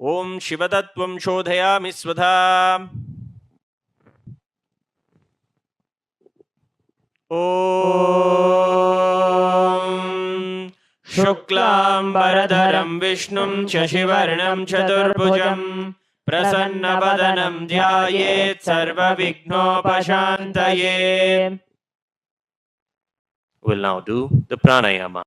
ॐ शिवतत्त्वं शोधयामि स्वधा ॐ शुक्लाम्बरधरं विष्णुं शशिवर्णं चतुर्भुजं प्रसन्नवदनं ध्यायेत् सर्वविघ्नोपशान्तये। We'll now do the pranayama.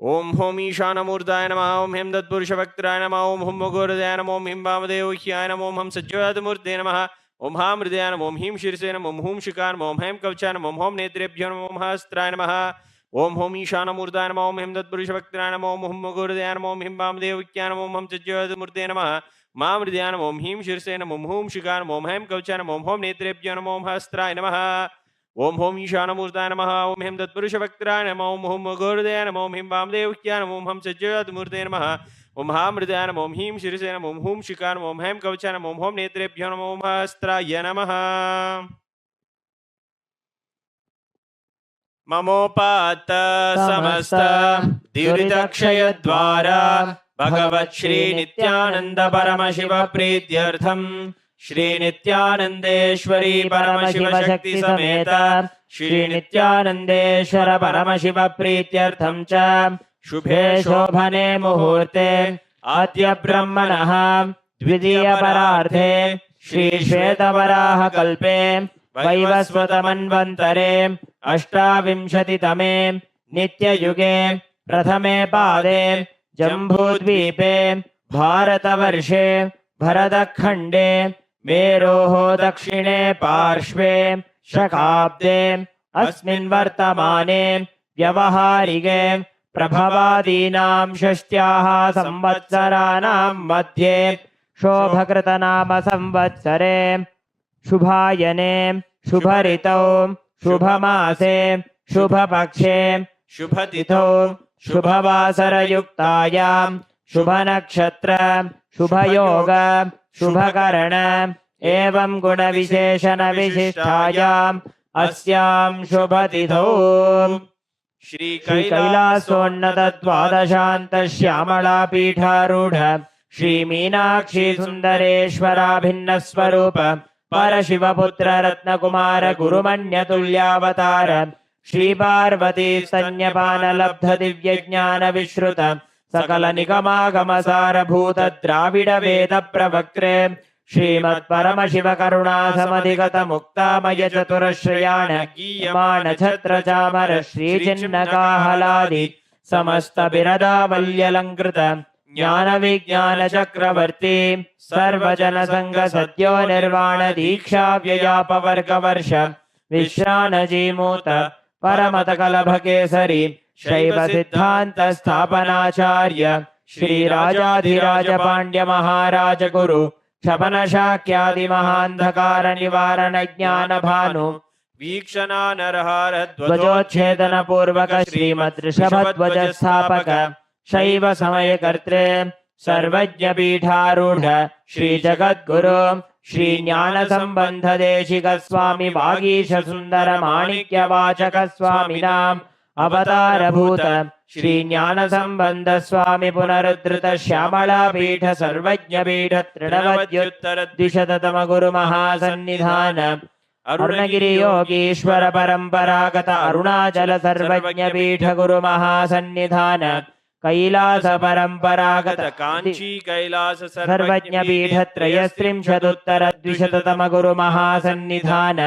ओम होम ईशानमूर्ताय नमः। ओम हिम तत्पुरुषवक्त्राय नमः। ओम हुम मुगुरुदाय नमः। ओम हिम वामदेवह्याय नमः। ओम हम सज्जोजातमूर्ते नमः। ओम हाम हृदयाय नमः। ओम हीम शीर्षे नमः। ओम हूम शिखाय नमः। ओम हेम कवचाय नमः। ओम होम नेत्रेभ्यो नमः। ओम हस्त्राय नमः। ओम होम ईशानमूर्ताय नमः। ओम हिम तत्पुरुषवक्त्राय नमः। ओम हुम मुगुरुदाय नमः। ओम हिम वामदेवह्याय नमः। ओम हम सज्जोजातमूर्ते नमः। माम हृदयाय नमः। ओम हीम शीर्षे नमः। ओम हूम शिखाय नमः। ओम हेम कवचाय नमः। ओम होम नेत्रेभ्यो नमः। ओम हस्त्राय नमः। ओम होम ईशानमूर्ताय नमः। ओम हिम तत्पुरुषवक्त्राय नमः। ओम हुम मुगुरुदाय नमः। ओम हिम वामदेवह्याय नमः। ओम हम सज्जोजातमूर्ते नमः। ओम हाम हृदयाय नमः। ओम हीम शीर्षे नमः। ओम हूम शिखाय नमः। ओम हेम कवचाय नमः। ओम होम नेत्रेभ्यो नमः। ओम हस्त्राय नमः। ममोपात्त समस्त दुरितक्षयद्वारा भगवत् श्री नित्यानंद परमशिव प्रीत्यर्थम श्री नित्यानंदेश्वरी परमशिव शक्ति समेत श्री नित्यानंदेश्वर परमशिव प्रीत्यर्थम च शुभे शोभने मुहूर्ते आद्य ब्रह्मणः द्वितीय परार्धे श्री श्वेतवराह कल्पे वैवस्वतमन्वन्तरे अष्टाविंशतितमे नित्ययुगे प्रथमे पादे जम्बूद्वीपे भारतवर्षे भरतखण्डे मेरोः दक्षिणे पार्श्वे शकाब्दे अस्मिन् वर्तमाने व्यवहारिके प्रभवादीनां षष्ट्याः संवत्सराणां मध्ये शोभकृतनाम संवत्सरे शुभायने शुभऋतौ शुभमासे शुभपक्षे शुभतिथौ शुभवासरयुक्तायां शुभनक्षत्र शुभयोग शुभकरण एवं गुणविशेषण विशिष्टायाम् अस्यां शुभतिथौ श्री कैलासोन्नत द्वादशान्त श्यामला पीठारूढ़ श्री मीनाक्षी सुंदरेश्वराभिन्न स्वरूप परशिवपुत्र रत्नकुमार गुरुमन्यतुल्यावतार श्री पार्वती स्तन्यपान लब्ध दिव्य ज्ञान विश्रुत सकल निगमागमसारभूत द्राविड वेद प्रवक्त्रे श्रीमत् परमशिव करुणा समधिगत मुक्तामय चतुरश्रयाण गीयमाण छत्र चामर श्री चिन्नकाहलादि समस्त बिरदावल्यलंकृत ज्ञान विज्ञान चक्रवर्ती सर्वजन संग सद्यो निर्वाण दीक्षा व्ययापवर्ग वर्ष विश्रानजीमूत परमत कलभ केसरी शैव सिद्धांत स्थापनाचार्य श्री राजाधिराज पांड्य महाराज गुरु क्षपन शाक्यादि महांधकार निवारण ज्ञान भानु वीक्षणा नरहार ध्वजोच्छेदन पूर्वक श्रीमद् ऋषभध्वज स्थापक शैव समय कर्त्रे सर्वज्ञ पीठारूढ़ श्री जगद्गुरु श्री ज्ञान संबंध देशिक स्वामी वागीश सुंदर माणिक्य वाचक स्वामिनाम अवतार भूत श्री ज्ञान संबंध स्वामी पुनरुद्धृत श्यामला पीठ सर्वज्ञ पीठ तृणवद्युत्तर द्विशततम गुरु महासन्निधान अरुणगिरि योगीश्वर परंपरागत अरुणाचल सर्वज्ञ पीठ गुरु महासन्निधान कैलास परंपरागत कांची कैलास सर्वज्ञ पीठत्रयस्त्रिंशदुत्तर द्विशततम गुरु महासन्निधान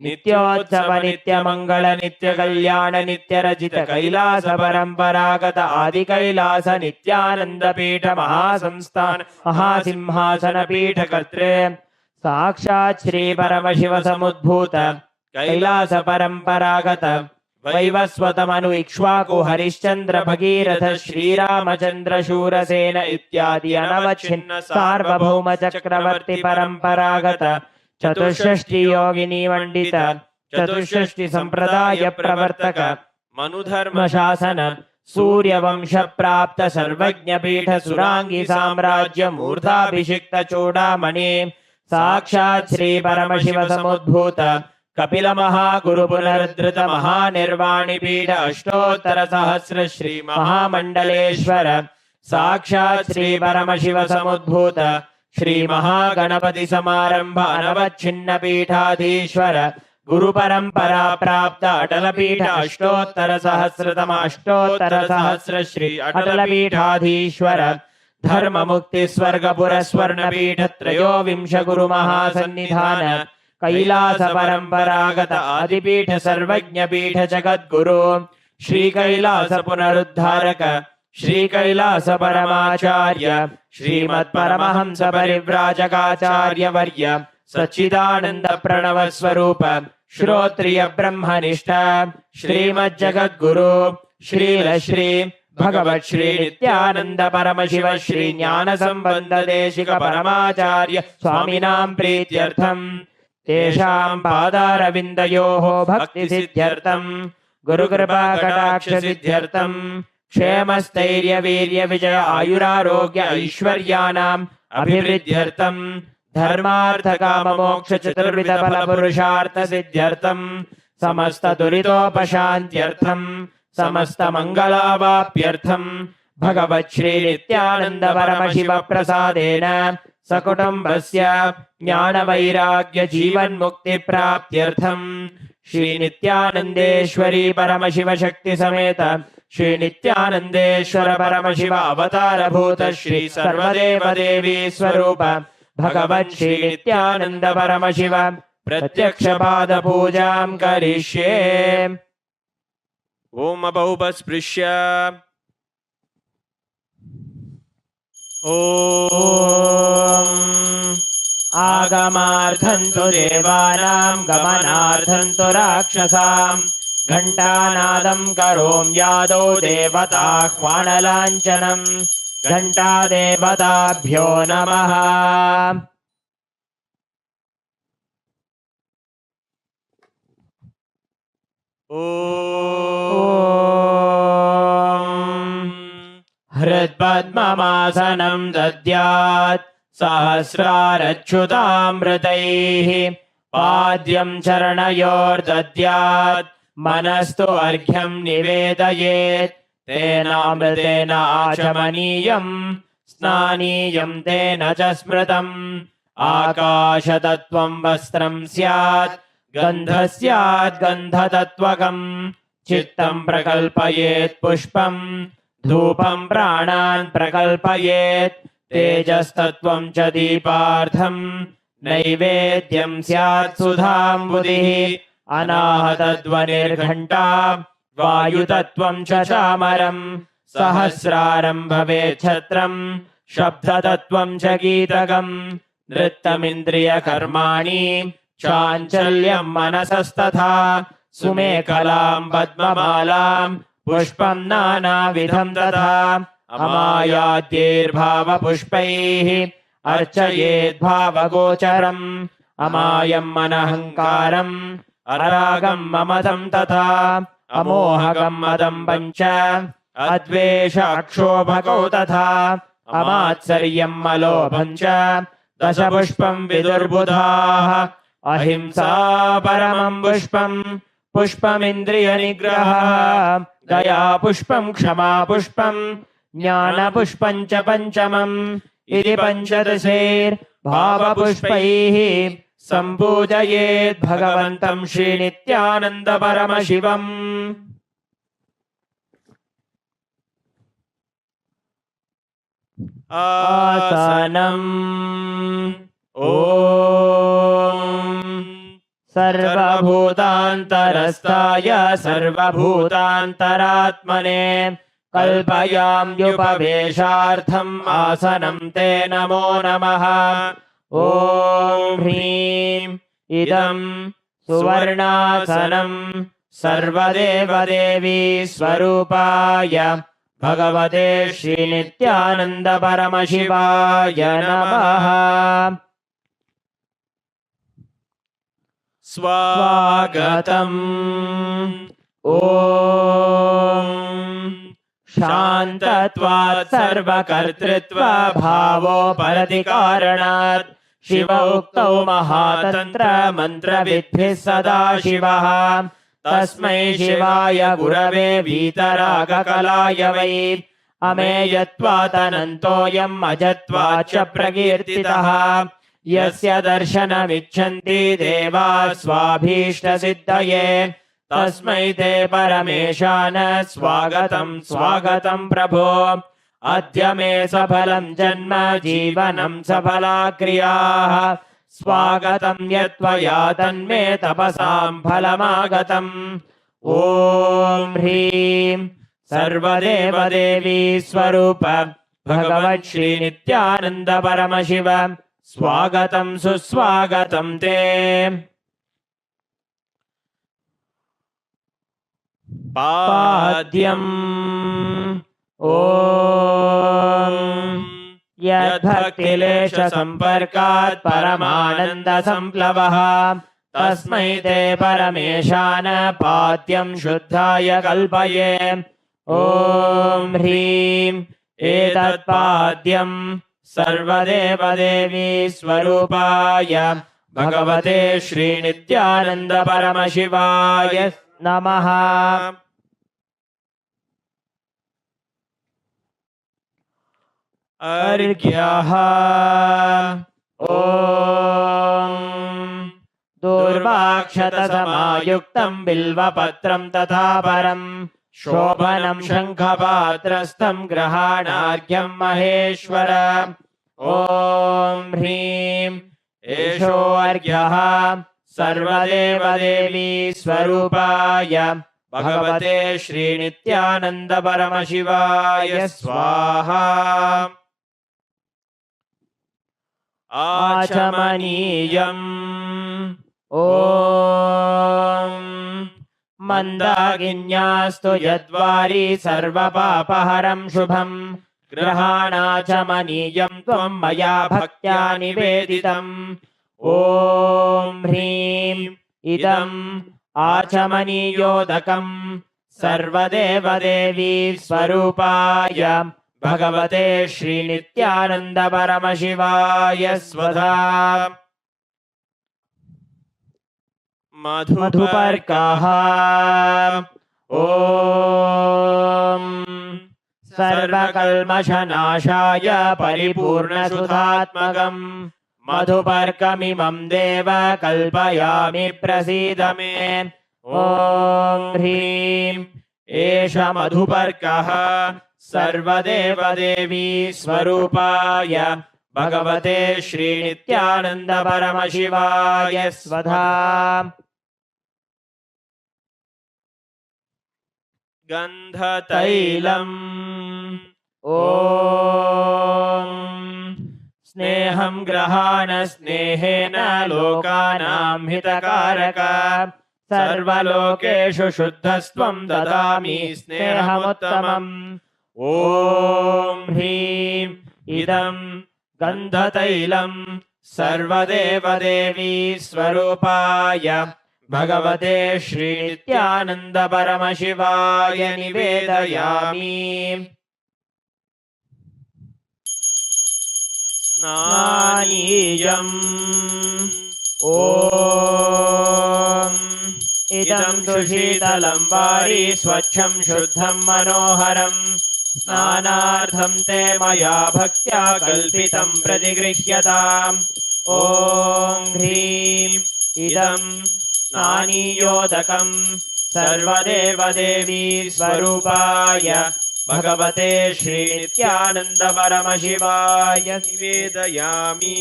नित्योत्सव नित्य मंगल नित्य कल्याण नित्य रजित कैलास परंपरागत आदि कैलास नित्यानंद पीठ महासंस्थान महासिंहासन पीठ कर्त्रे साक्षात् श्री परमशिव समुद्भूत कैलास परंपरागत वैवस्वतमनु इक्ष्वाकु हरिश्चंद्र भगीरथ श्रीरामचंद्र शूरसेन इत्यादि अनवच्छिन्न सार्वभौम चक्रवर्ती परंपरागत चतुष्षष्टि योगिनी मंडित चतुष्षष्टि संप्रदाय प्रवर्तक मनुधर्म शासन सूर्यवंश प्राप्त सर्वज्ञ पीठ सुरांगी साम्राज्य मूर्धाभिषिक्त चूड़ामणि साक्षात् श्री परमशिव समुद्भूत कपिल महागुरु पुनरुद्धृत महानिर्वाणि पीठ अष्टोत्तर सहस्र श्री महामंडलेश्वर साक्षात् श्री परमशिव समुद्भूत श्री महागणपति समारंभ अनवच्छिन्न पीठाधीश्वर गुरु परंपरा प्राप्त अटल पीठ अष्टोत्तर सहस्र श्री अटल पीठाधीश्वर धर्म मुक्ति स्वर्गपुर स्वर्ण पीठ त्रयोविंश गुरु महासन्निधान कैलास परंपरागत आदिपीठ सर्वज्ञ पीठ जगद्गुरु श्री कैलास पुनरुद्धारक श्री कैलास परमाचार्य श्रीमत् परमहंस परिव्राजकाचार्य वर्य सच्चिदानंद प्रणव स्वरूप श्रोत्रिय ब्रह्मनिष्ठ श्रीमद् जगद्गुरु श्रील श्री भगवत् श्री नित्यानंद परमशिव श्री ज्ञान संबंध देशिक परमाचार्य स्वामिनां प्रीत्यर्थम तेषां पादारविन्दयोः भक्ति सिद्ध्यर्थम गुरुकृपा कटाक्ष सिद्ध्यर्थम क्षेमस्थैर्य वीर्य विजय आयुरारोग्य ऐश्वर्याणाम् अभिवृद्ध्यर्थम धर्मार्थ काम मोक्ष चतुर्विध फल पुरुषार्थ सिद्ध्यर्थम समस्त दुरितोपशान्त्यर्थम समस्त मंगलावाप्यर्थम भगवत् श्री नित्यानंद परमशिव प्रसादेन सकुटुम्बस्य ज्ञान वैराग्य जीवन मुक्ति प्राप्त्यर्थम श्री नित्यानंदेश्वरी परमशिव शक्ति समेत श्री नित्यानंदेश्वर परमशिव अवतार भूत श्री सर्वदेव देवी स्वरूप भगवत् श्री नित्यानंद परमशिव प्रत्यक्ष पाद पूजां करिष्ये। ओम बहुपस्पृश्य ॐ आगमार्थं तु देवानां गमनार्थं तु राक्षसां घण्टानादं करोम्यादौ देवताह्वानलाञ्छनं घण्टादेवताभ्यो नमः। हृत्पद्ममासनं दद्यात् सहस्रारच्युतामृतैः पाद्यं चरणयोर्दद्यात् मनस्तु अर्घ्यं निवेदयेत् तेनामृतेन आचमनीयं स्नानीयं तेन च स्मृतम् आकाशतत्त्वं वस्त्रं स्यात् गन्धः स्यात् गन्धतत्त्वकम् चित्तं प्रकल्पयेत् पुष्पम् धूपं प्राणान् प्रकल्पयेत् तेजस्तत्त्वं च दीपार्थं नैवेद्यं स्यात् सुधाम्बुधिः अनाहतध्वनिर्घण्टा वायुतत्त्वं च चामरं सहस्रारं भवेत् छत्रं शब्दतत्त्वं च गीतकं नृत्यमिन्द्रियकर्माणि चाञ्चल्यं मनसस्तथा सुमेखलां पद्ममालां पुष्पं नानाविधं तथा अमायाद्यैर्भावपुष्पैः अर्चयेद्भावगोचरम् अमायम् अनहङ्कारम् अरागं ममतं तथा अमोहगं मदं पञ्च अद्वेष अक्षोभकौ तथा अमात्सर्यं मलोभं च दशपुष्पं विदुर्बुधाः अहिंसा परमं पुष्पं पुष्पमिन्द्रियनिग्रहः दया पुष्पं क्षमा पुष्पं ज्ञानपुष्पं च पञ्चमम् इति पञ्चदशैर्भावपुष्पैः सम्पूजयेत् भगवन्तं श्रीनित्यानन्द परमशिवम्। आसनम् ॐ सर्वभूतान्तरस्थाय सर्वभूतान्तरात्मने कल्पयाम्युपवेशार्थम् आसनं ते नमो नमः ॐ ह्रीं इदं सुवर्णासनं सर्वदेवदेवी स्वरूपाय भगवते श्रीनित्यानन्द परमशिवाय नमः स्वागतम् ॐ शान्तत्वात् सर्वकर्तृत्वभावोपरतिकारणात् शिव उक्तौ महातन्त्रमन्त्रविद्भिः सदा शिवः तस्मै शिवाय गुरवे वीतरागकलाय वै अमेयत्वादनन्तोऽयम् अजत्वाच्च प्रकीर्तितः यस्य दर्शनमिच्छन्ति देवाः स्वाभीष्टसिद्धये तस्मै ते परमेशान स्वागतं स्वागतं प्रभो अद्य मे सफलं जन्म जीवनं सफला क्रियाः स्वागतं यत्त्वया तन्मे तपसां फलमागतम् ॐ ह्रीं सर्वदेवदेवी स्वरूप भगवत् श्रीनित्यानन्द परमशिव स्वागतं सुस्वागतं ते पाद्यम् ॐ यद्भक्तिलेश सम्पर्कात् परमानन्दसम्प्लवः तस्मै ते परमेशान पाद्यं शुद्धाय कल्पये ॐ ह्रीं एतत्पाद्यं सर्वदेवदेवी स्वरूपाय भगवते श्रीनित्यानन्द परमशिवाय नमः अर्घ्यः ॐ दूर्वाक्षतसमायुक्तं बिल्वपत्रं तथा परं शोभनं शङ्खपात्रस्थं ग्रहाणार्घ्यं महेश्वर ॐ ह्रीं एषोऽर्घ्यः सर्वदेवदेवी स्वरूपाय भगवते श्रीनित्यानन्द परमशिवाय स्वाहा आचमनीयम् ॐ मन्दाकिन्यास्तु यद्वारी सर्वपापहरं शुभम् ग्रहाणाचमनीयं त्वं मया भक्त्या निवेदितम् ॐ ह्रीं इदम् आचमनीयोदकम् सर्वदेवदेवी स्वरूपाय भगवते श्रीनित्यानन्द परमशिवाय स्वधा मधुपर्कः ॐ सर्वकल्मषनाशाय परिपूर्णसुधात्मकम् मधुपर्कमिमं देव कल्पयामि प्रसीद मे ॐ ह्रीं एष मधुपर्कः सर्वदेवदेवी स्वरूपाय भगवते श्रीनित्यानन्द परमशिवाय स्वधा गन्धतैलम् ॐ स्नेहं ग्रहाण स्नेहेन लोकानां हितकारक सर्वलोकेषु शुद्धस्त्वं ददामि स्नेहमुत्तमम् ॐ ह्रीं इदं गन्धतैलं सर्वदेवदेवी स्वरूपाय भगवते श्रीनित्यानन्द परमशिवाय निवेदयामि स्नानीयम् ॐ इदं तु शीतलं वारी स्वच्छं शुद्धं मनोहरं स्नानार्थं ते मया भक्त्या कल्पितं प्रतिगृह्यताम् ॐ ह्रीं इदं स्नानीयोदकं सर्वदेवदेवी स्वरूपाय भगवते श्रीनित्यानन्द परमशिवाय निवेदयामि।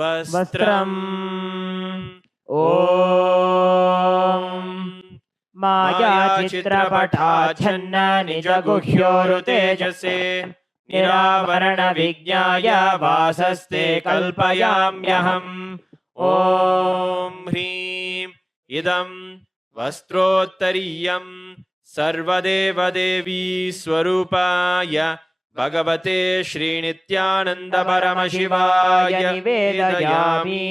वस्त्रम् ॐ मायाचित्रपटाच्छन्न निजगुह्योरुतेजसे निरावरणविज्ञाय वासस्ते कल्पयाम्यहम्। ॐ ह्रीं इदं वस्त्रोत्तरीयं सर्वदेवदेवी स्वरूपाय भगवते श्रीनित्यानन्द परमशिवाय निवेदयामि।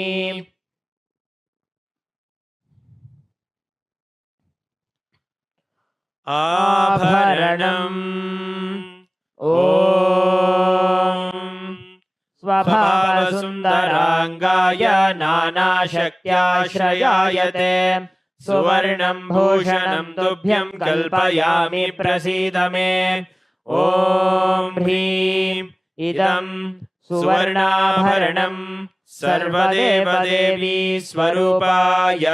आभरणम् ॐ स्वभावसुन्दराङ्गाय नानाशक्त्याश्रयायते सुवर्णं भूषणं तुभ्यं कल्पयामि प्रसीद मे। ॐ ह्रीं इदं सुवर्णाभरणं सर्वदेवदेवी स्वरूपाय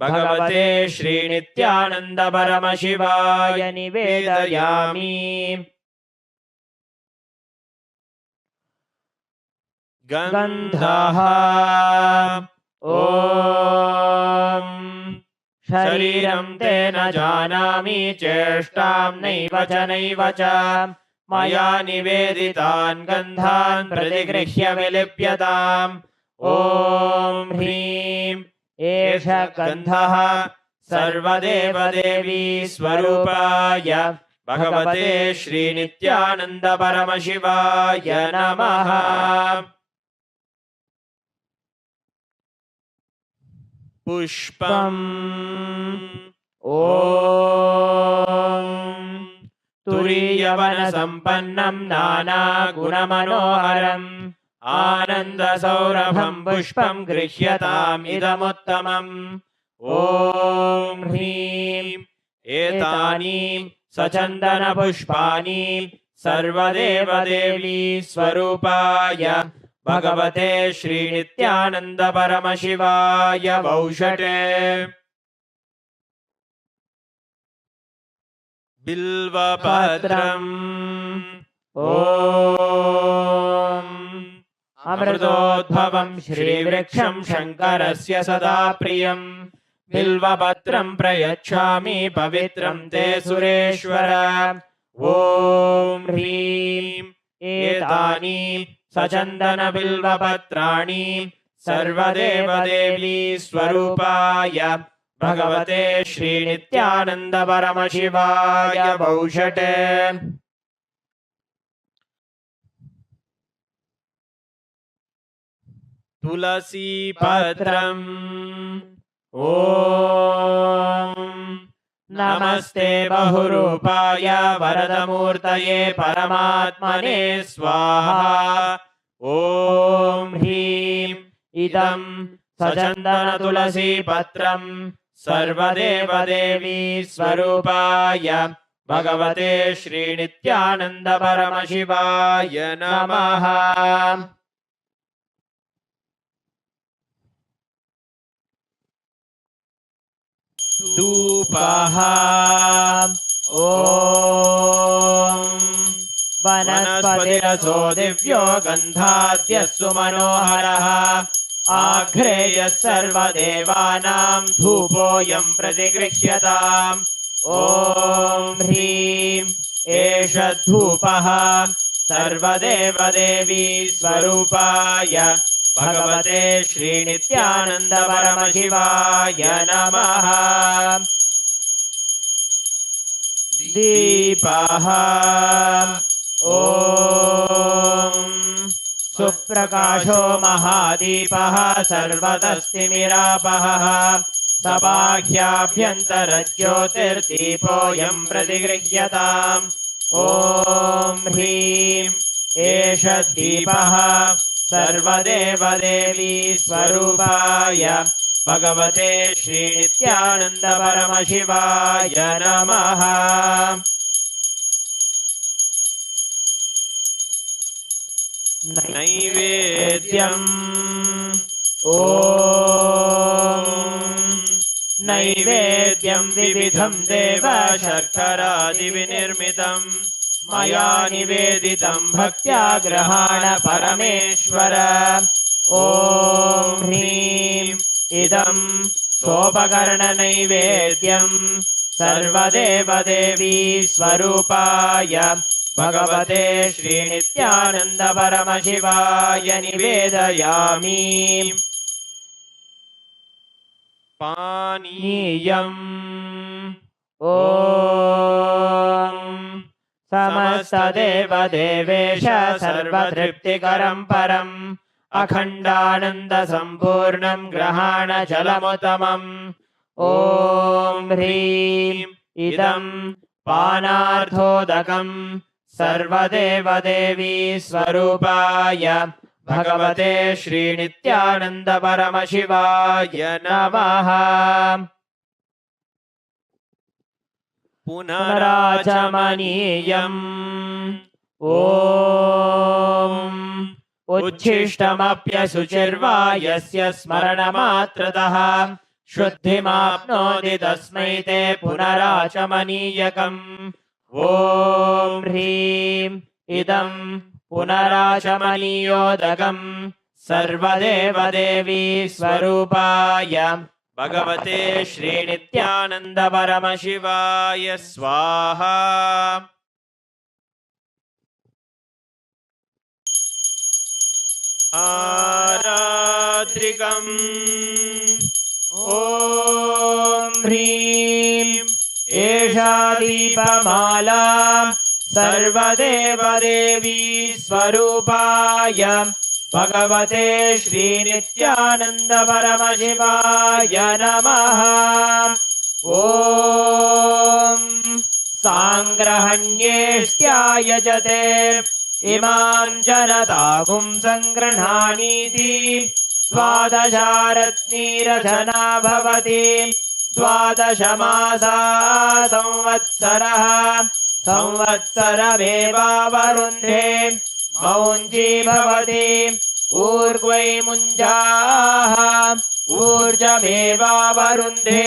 भगवते श्रीनित्यानन्द परमशिवाय निवेदयामि। गन्धः ॐ शरीरं ते न जानामि चेष्टां नैव च मया निवेदितान् गन्धान् प्रतिगृह्य विलिप्यताम्। ॐ ह्रीं एष गन्धः सर्वदेवदेवी स्वरूपाय भगवते श्रीनित्यानन्द परमशिवाय नमः। पुष्पम् ॐ तुरीयवनसम्पन्नं नानागुणमनोहरम् आनन्दसौरभं पुष्पं गृह्यताम् इदमुत्तमम्। ॐ ह्रीं एतानि सचन्दनपुष्पाणि सर्वदेवदेवी स्वरूपाय भगवते श्रीनित्यानन्द परमशिवाय वौषटे। बिल्वपत्रम् ॐ अमृतोद्भवं श्रीवृक्षं शङ्करस्य सदा प्रियं बिल्वपत्रं प्रयच्छामि पवित्रं ते सुरेश्वर। ॐ ह्रीं एतानि सचन्दनबिल्वपत्राणि सर्वदेवदेवी स्वरूपाय भगवते श्रीनित्यानन्द परमशिवाय वौषटे। तुलसीपत्रम् ॐ नमस्ते बहुरूपाय वरदमूर्तये परमात्मने स्वाहा। ॐ ह्रीं इदं सचन्दनतुलसीपत्रं सर्वदेवदेवी स्वरूपाय भगवते श्रीनित्यानन्द परमशिवाय नमः। धूपः ॐ वनस्पतिरसो दिव्यो गन्धाद्यस्सु मनोहरः आघ्रेयः सर्वदेवानां धूपोऽयं प्रतिगृह्यताम्। ॐ ह्रीं एष धूपः सर्वदेवदेवी स्वरूपाय भगवते श्रीनित्यानन्द परमशिवाय नमः। दीपः ॐ सुप्रकाशो महादीपः सर्वतस्तिमिरापहः सबाह्याभ्यन्तरज्योतिर्दीपोऽयं प्रतिगृह्यताम्। ॐ ह्रीं एष दीपः सर्वदेवदेवी स्वरूपाय भगवते श्रीनित्यानन्द परमशिवाय नमः। नैवेद्यम् ॐ नैवेद्यं विविधं देव शर्करादिविनिर्मितम् मया निवेदितं भक्त्या गृहाण परमेश्वर। ॐ ह्रीं इदं सोपकरणनैवेद्यं सर्वदेवदेवी स्वरूपाय भगवते श्रीनित्यानन्द परमशिवाय निवेदयामि। पानीयम् ॐ समस्तदेवदेवेश सर्वतृप्तिकरं परम् अखण्डानन्दसम्पूर्णं ग्रहाण जलमुत्तमम्। ॐ ह्रीं इदं पानार्थोदकं सर्वदेवदेवी स्वरूपाय भगवते श्रीनित्यानन्द परमशिवाय नमः। पुनराचमनीयम् ॐ उच्छिष्टमप्यशुचिर्वा यस्य स्मरणमात्रतः शुद्धिमाप्नोति तस्मै ते पुनराचमनीयकम्। ॐ ह्रीं इदं पुनराचमनीयोदकं सर्वदेवदेवी स्वरूपाय भगवते श्रीनित्यानन्द परमशिवाय स्वाहा। आरात्रिकम् ॐ ह्रीं एषा दीपमाला सर्वदेवदेवी स्वरूपाय भगवते श्रीनित्यानन्द परमशिवाय नमः। ॐ साङ्ग्रहण्येष्ट्यायजते इमां जनतागुं सङ्गृह्णानीति द्वादशारत्नीरचना भवति। द्वादशमासा संवत्सरः संवत्सरमेवावरुन्धे मौञ्जी भवति। ऊर्ध्वै मुञ्जाः ऊर्जमेवावरुन्धे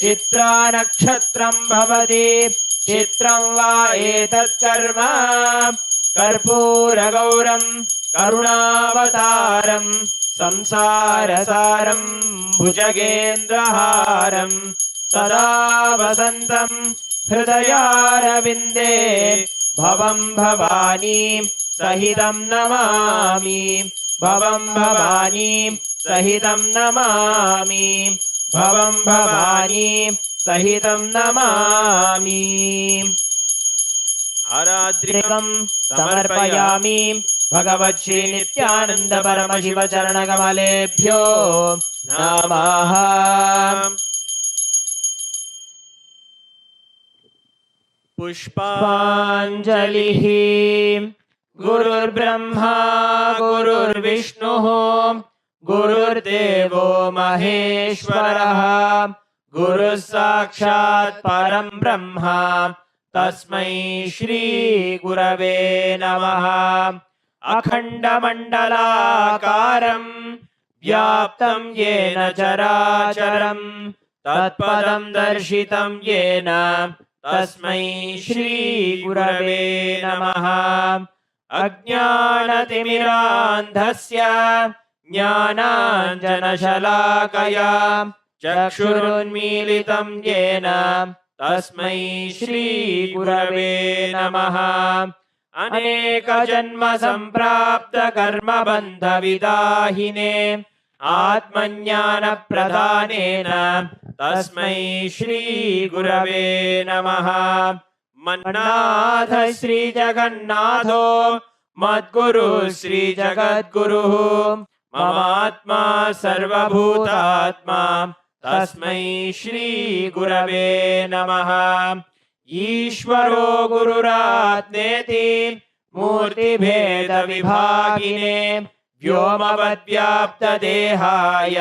चित्रा नक्षत्रं भवति। चित्रं वा एतत्कर्म कर्पूरगौरं करुणावतारं संसारसारं भुजगेन्द्रहारं सदा वसन्तं हृदयारविन्दे भवं भवानी सहितं नमामि। भवं भवानी सहितं नमामि। भवं भवानी सहितं नमामि। आरात्रिकम् समर्पयामि भगवत् नित्यानन्द परमशिव चरणकमलेभ्यो नमः। पुष्पाञ्जलिः। गुरुर्ब्रह्मा गुरुर्विष्णुः गुरुर्देवो महेश्वरः गुरुः साक्षात् परं ब्रह्म तस्मै श्री गुरवे नमः। अखण्डमण्डलाकारं व्याप्तं येन चराचरं तत्पदं दर्शितं येन तस्मै श्री गुरवे नमः। अज्ञानतिमिरान्धस्य ज्ञानाञ्जनशलाकया चक्षुरुन्मीलितं येन तस्मै श्री गुरवे नमः। अनेकजन्म सम्प्राप्त कर्मबन्धविदाहिने आत्मज्ञानप्रदानेन तस्मै श्री गुरवे नमः। मन्नाथ श्री जगन्नाथो मद्गुरु श्री जगद्गुरुः ममात्मा सर्वभूतात्मा तस्मै श्री गुरवे नमः। ईश्वरो गुरुरात्मेति मूर्तिभेदविभागिने व्योमवद्व्याप्तदेहाय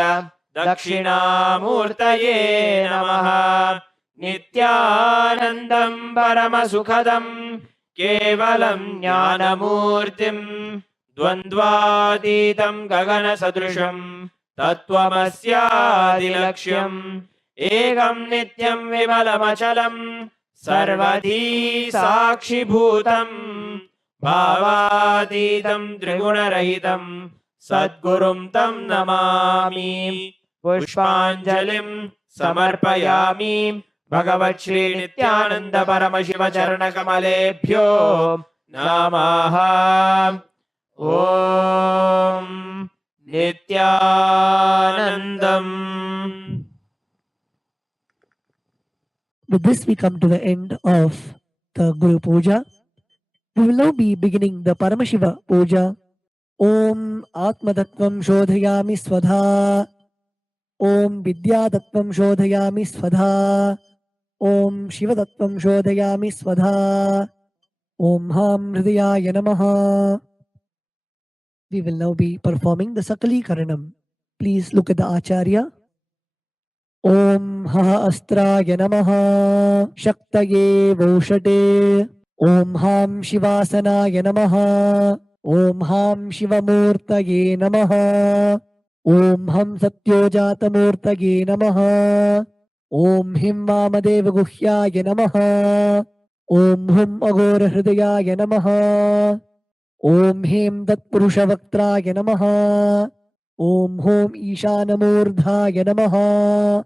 दक्षिणामूर्तये नमः। नित्यानन्दं परमसुखदं केवलं ज्ञानमूर्तिं द्वन्द्वातीतं गगनसदृशं तत्त्वमस्यादिलक्ष्यम् एकं नित्यं विमलमचलं सर्वधी साक्षिभूतं भावातीतं त्रिगुणरहितं सद्गुरुं तं नमामि। पुष्पाञ्जलिं समर्पयामि भगवत् श्री नित्यानंद परमशिव चरणकमलेभ्यो नमः। ॐ नित्यानन्दम्। With this, we come to the end of the Guru Puja. We will now be beginning the Paramashiva Puja. Om Atmatattvam Shodhayami Swadha. Om Vidyatattvam Shodhayami Swadha. Om Shivatattvam Shodhayami Swadha. Om Ham Hridayaya Namaha. We will now be performing the Sakali Karanam. Please look at the Acharya. Om Ha Astraya Namaha Shaktaye Voshate. Om Ham Shivasanaya Namaha. Om Ham Shivamurtaye Namaha. Om Ham Satyojatamurtaye Namaha. Om Him Vamadeva Guhyaya Namaha. Om Hum Agora Hridayaya Namaha. Om Him Tatpurushavaktraya Namaha. Om Hum Ishanamurdhaya Namaha.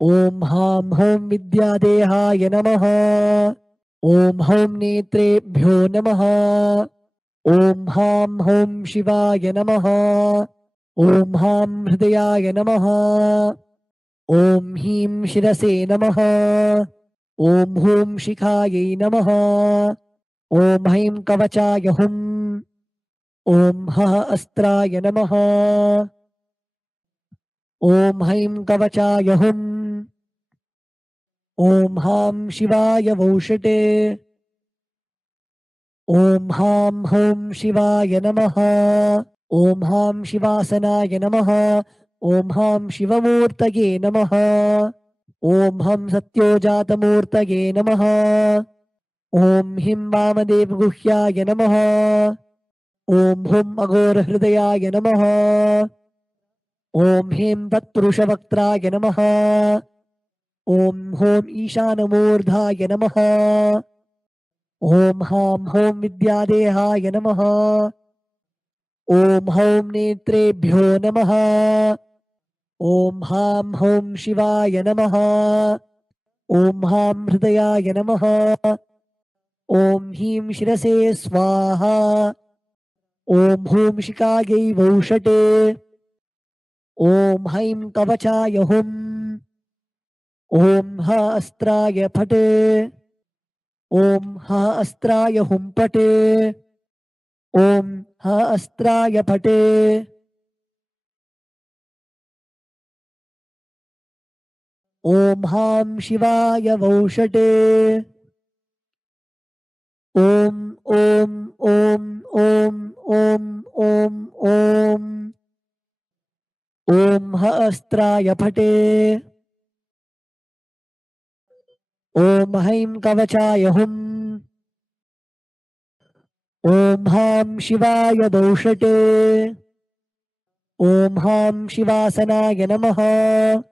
Om Ham Hum Vidyadehaya Namaha. Om Hum Netrebhyo Namaha. Om Ham Hum Shivaya Namaha. Om Ham Hridayaya Namaha. Om Him Shirase Namaha. Om Hum Shikhaye Namaha. Om Him Kavachaya Hum. Om Ha Astraya Namaha. Om Him Kavachaya Hum. Om Ham Shivaya Voshate. Om Ham Hum Shivaya Namaha. Om Ham Shivasanaya Namaha. Om Ham Shivamurtaye Namaha. Om Ham Satyojatamurtaye Namaha. Om Him Vamadev Guhyaya Namaha. Om Hum Agora Hridayaya Namaha. Om Him Tatpurushavaktraya Namaha. Om Hum Ishanamurdhaya Namaha. Om Ham Hum Vidyadehaya Namaha. Om Hum Netrebhyo Namaha. Om Ham Hum Shivaya Namaha. Om Ham Hridayaya Namaha. Om Him Shirase Swaha. Om Hum Shikaye Voshate. Om Haim Kavachaya Hum. Om Ha Astraya Phate. Om Ha Astraya Hum Pate. Om Ha Astraya Phate. Om Ham Shivaya Voshate. Om Om Om Om Om Om Om. Om Ha Astraya Phate. Om Haim Kavachaya Hum. Om Ham Shivaya Doshate. Om Ham Shivasanaya Namaha.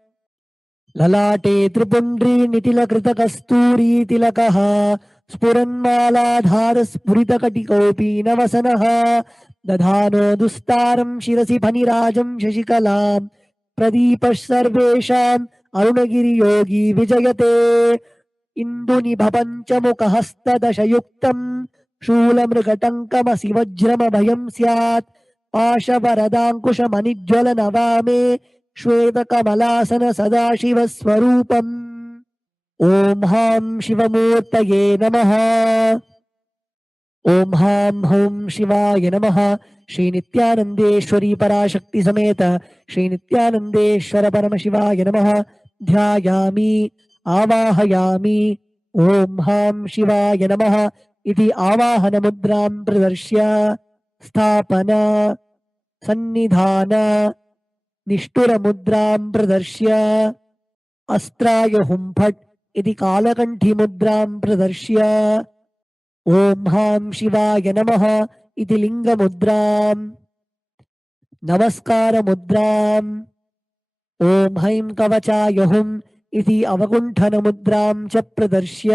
Lalate Tripundri Nitila Krita Kasturi Tilakaha. Spuranmaladhara Spuritakattikopi Navasanaha. Dadhano Dustaram Shirasi Phanirajam Shashikalam. Pradipash Sarvesham Arunagiri Yogi Vijayate. Induni Bhapanchamukahastadashayuktam. Shulamrgatankamasi Vajrama Bhayam Syat. Pashavaradankushamanijwala Navame. Shweta Kamalasana Sadashiva Swarupam. Om Ham Shivamurtaye Namaha. Om Ham Hum Shivaya Namaha. Shri Nithyanandeshwari Parashakti Sameta Shri Nithyanandeshwara Paramashivaya Namaha. Dhyayami Avahayami. Om Ham Shivaya Namaha. Iti Avahana Mudram Pradarshya. Sthapana Sannidhana Nishtura Mudram Pradarshya. Astraya Humphat Iti Kalakanthi Mudram Pradarshya. Om Ham Shivaya Namaha. Iti Linga Mudram. Namaskara Mudram. Om Haim Kavachaya Hum. इति अवकुण्ठनमुद्रां च प्रदर्श्य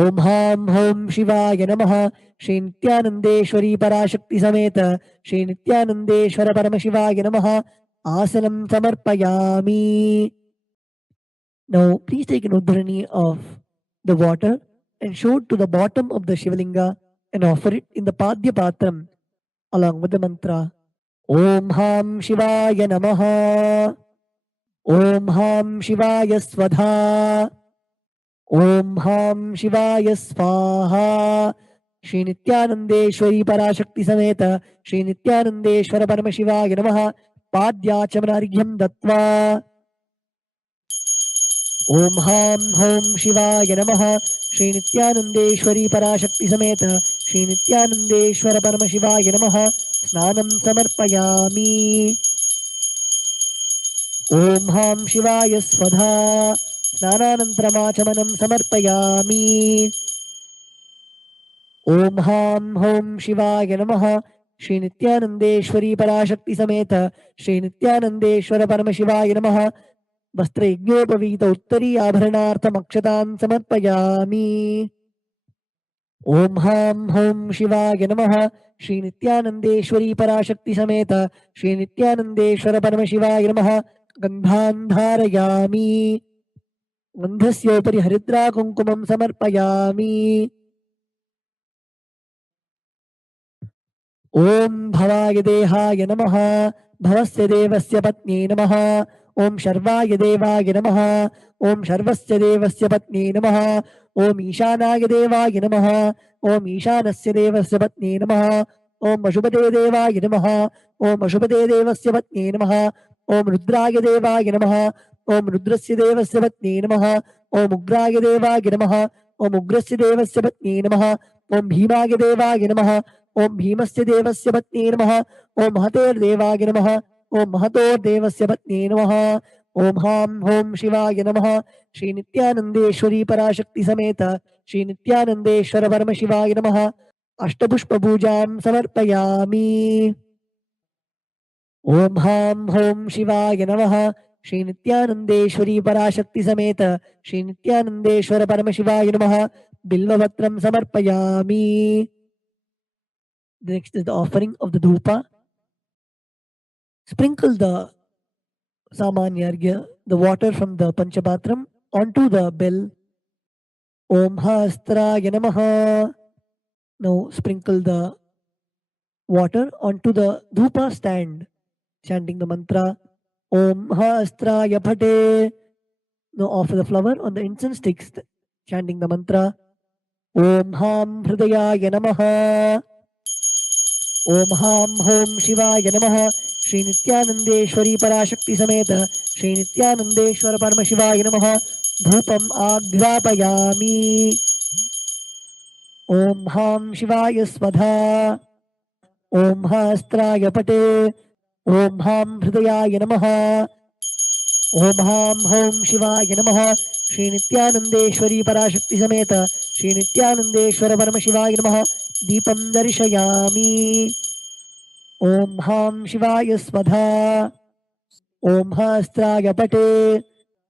ॐ हां हौं शिवाय नमः श्री नित्यानन्देश्वरी पराशक्ति समेत श्री नित्यानन्देश्वर परमशिवाय नमः आसनं समर्पयामि. Now please take an udharani of the water and show it to the bottom of the Shivalinga and offer it in the Padya Patram along with the mantra Om Ham Shivaya Namaha, Om Ham Shivaya Svadha, Om Ham Shivaya Svaha. Shri Nithyanandeshwari Parashakti Sameta Shri Nithyanandeshwara Paramashivaya Namaha Padyachamanaryam Dattva. Om Ham Hom Shivaya Namaha Shri Nithyanandeshwari Parashakti Sameta Shri Nithyanandeshwara Paramashivaya Namaha Snanam Samarpayami. Om Ham Shivaya Svadha Snananantramachamanan Samarpayami. Om Ham Hom Shivaya Namaha Shri Nithyanandeshwari Parashakti Sameta Shri Nithyanandeshwara Paramashivaya Namaha वस्त्रयज्ञोपवीत उत्तरी आभरणार्थमक्षतान् समर्पयामि. ॐ हां हौं शिवाय नमः श्री नित्यानन्देश्वरी पराशक्ति समेत श्री नित्यानन्देश्वर परमशिवाय नमः. गन्धान् धारयामि. गन्धस्योपरि हरिद्रा कुङ्कुमं समर्पयामि. ॐ भवाय देहाय नमः भवस्य देवस्य पत्न्यै नमः. ॐ शर्वाय देवाय नमः. ॐ शर्वस्य देवस्य पत्न्यै नमः. ॐ ईशानाय देवाय नमः. ॐ ईशानस्य देवस्य पत्न्यै नमः. ॐ अशुभदे देवाय नमः. ॐ अशुभदे देवस्य पत्न्यै नमः. ॐ रुद्राय देवाय नमः. ॐ रुद्रस्य देवस्य पत्न्यै नमः. ॐ उग्राय देवाय नमः. ॐ उग्रस्य देवस्य पत्न्यै नमः. ॐ भीमाय देवाय नमः. ॐ भीमस्य देवस्य पत्न्यै नमः. ॐ महतेर्देवाय नमः. ॐ महतोर्देवस्य पत्न्यै नमः. ॐ हां हौं शिवाय नमः श्री नित्यानन्देश्वरी पराशक्ति समेत श्री नित्यानन्देश्वर परमशिवाय नमः. अष्टपुष्पपूजां समर्पयामि. ॐ हां हौं शिवाय नमः श्री नित्यानन्देश्वरी पराशक्ति समेत श्री नित्यानन्देश्वर परमशिवाय नमः. बिल्वपत्रं समर्पयामि. Next is the offering of the dhupa. Sprinkle the samanyargya, the water from the panchapatram, onto the bell. Om Hastraya Namaha. Now sprinkle the water onto the dhupa stand, chanting the mantra Om Hastraya Phate. Now offer the flower on the incense sticks, chanting the mantra Om Ham Hridayaya Namaha. Om Ham Hom Shivaya Namaha Shri Nithyanandeshwari Parashakti Sameta Shri Nithyanandeshwara Paramashivaya Namaha. Dhupam Aghrapayami. Om Ham Shivaya Svadha. Om Hastraya Pate. Om Ham Hridayaya Namaha. Om Ham Hom Shivaya Namaha Shri Nithyanandeshwari Parashakti Sameta Shri Nithyanandeshwara Paramashivaya Namaha. Deepam Darshayami. Om Ham Shivaya Svadha. Om Hastraya Pate.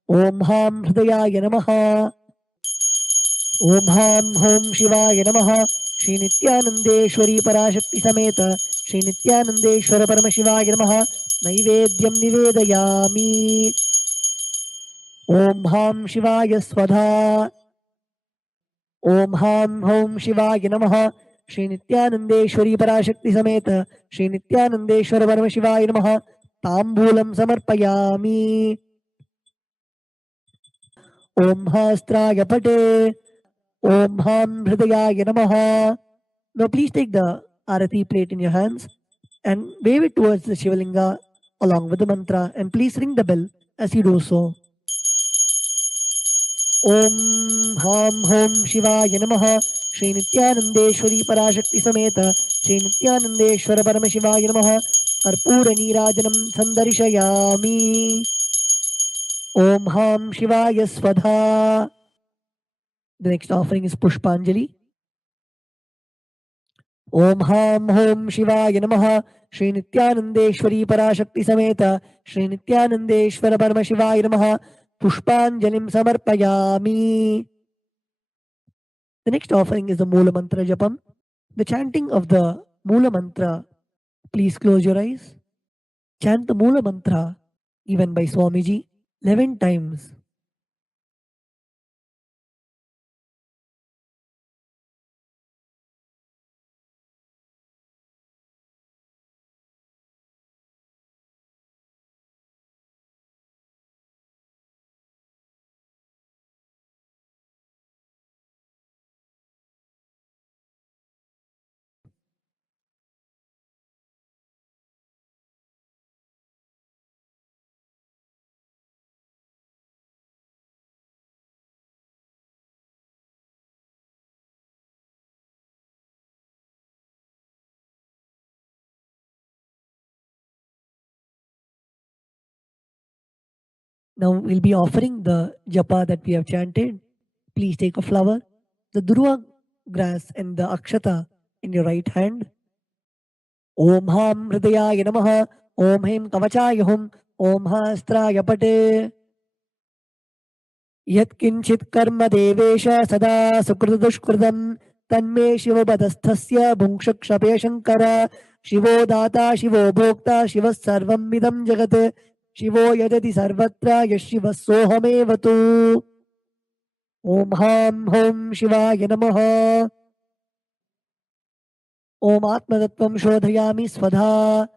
Om Ham Hridayaya Namaha. Om Ham Hom Shivaya Namaha Shri Nithyanandeshwari Parashakti Sameta Shri Nithyanandeshwara Paramashivaya Namaha. Naivedyam Nivedayami. Om Ham Shivaya Svadha. Om Ham Hom Shivaya Namaha Shri Nithyanandeshwari Parashakti Sameta Shri Nithyanandeshwara Paramashivaya Namaha. Tambulam Samarpayami. Om Hastraya Pate. Om Ham Hridayaya Namaha. Now please take the arati plate in your hands and wave it towards the Shivalinga along with the mantra, and please ring the bell as you do so. Om Ham Hom Shivaya Namaha Shri Nithyanandeshwari Parashakti Sameta Shri Nithyanandeshwara Paramashivaya Namaha. Karpura Nirajanam Sandarishayami. Om Ham Shivaya Svadha. The next offering is Pushpanjali. ओम हां हों शिवाय नमः। श्री नित्यानंदेश्वरी पराशक्ति समेत श्री नित्यानंदेश्वर परमशिवाय नमः। पुष्पांजलिं समर्पयामि. The next offering is the Mula Mantra Japam. The chanting of the Mula Mantra. Please close your eyes. Chant the Mula Mantra, even by Swamiji, 11 times. Now we'll be offering the japa that we have chanted. Please take a flower, the durva grass and the akshata in your right hand. Om Ham Hridayaya Namaha. Om Hem Kavachaya Hum. Om Hastraya Pate. Yatkinchit karma devesha sada sukritudushkritam tanme shivabadasthasya bhungshakshapya shankara shivo data shivo bhokta shivas sarvam midam jagat शिवो यजति सर्वत्र यशिवः सोऽहमेव तु. ओम हां हों शिवाय नमः. ओम आत्मतत्त्वं शोधयामि स्वधा.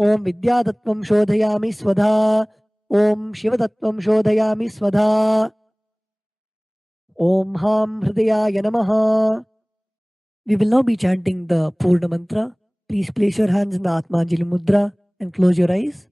ओम विद्यातत्त्वं शोधयामि स्वधा. ओम शिवतत्त्वं शोधयामि स्वधा. ओम हां हृदयाय नमः. We will now be chanting the Purna Mantra. Please place your hands in the Atmanjali Mudra and close your eyes.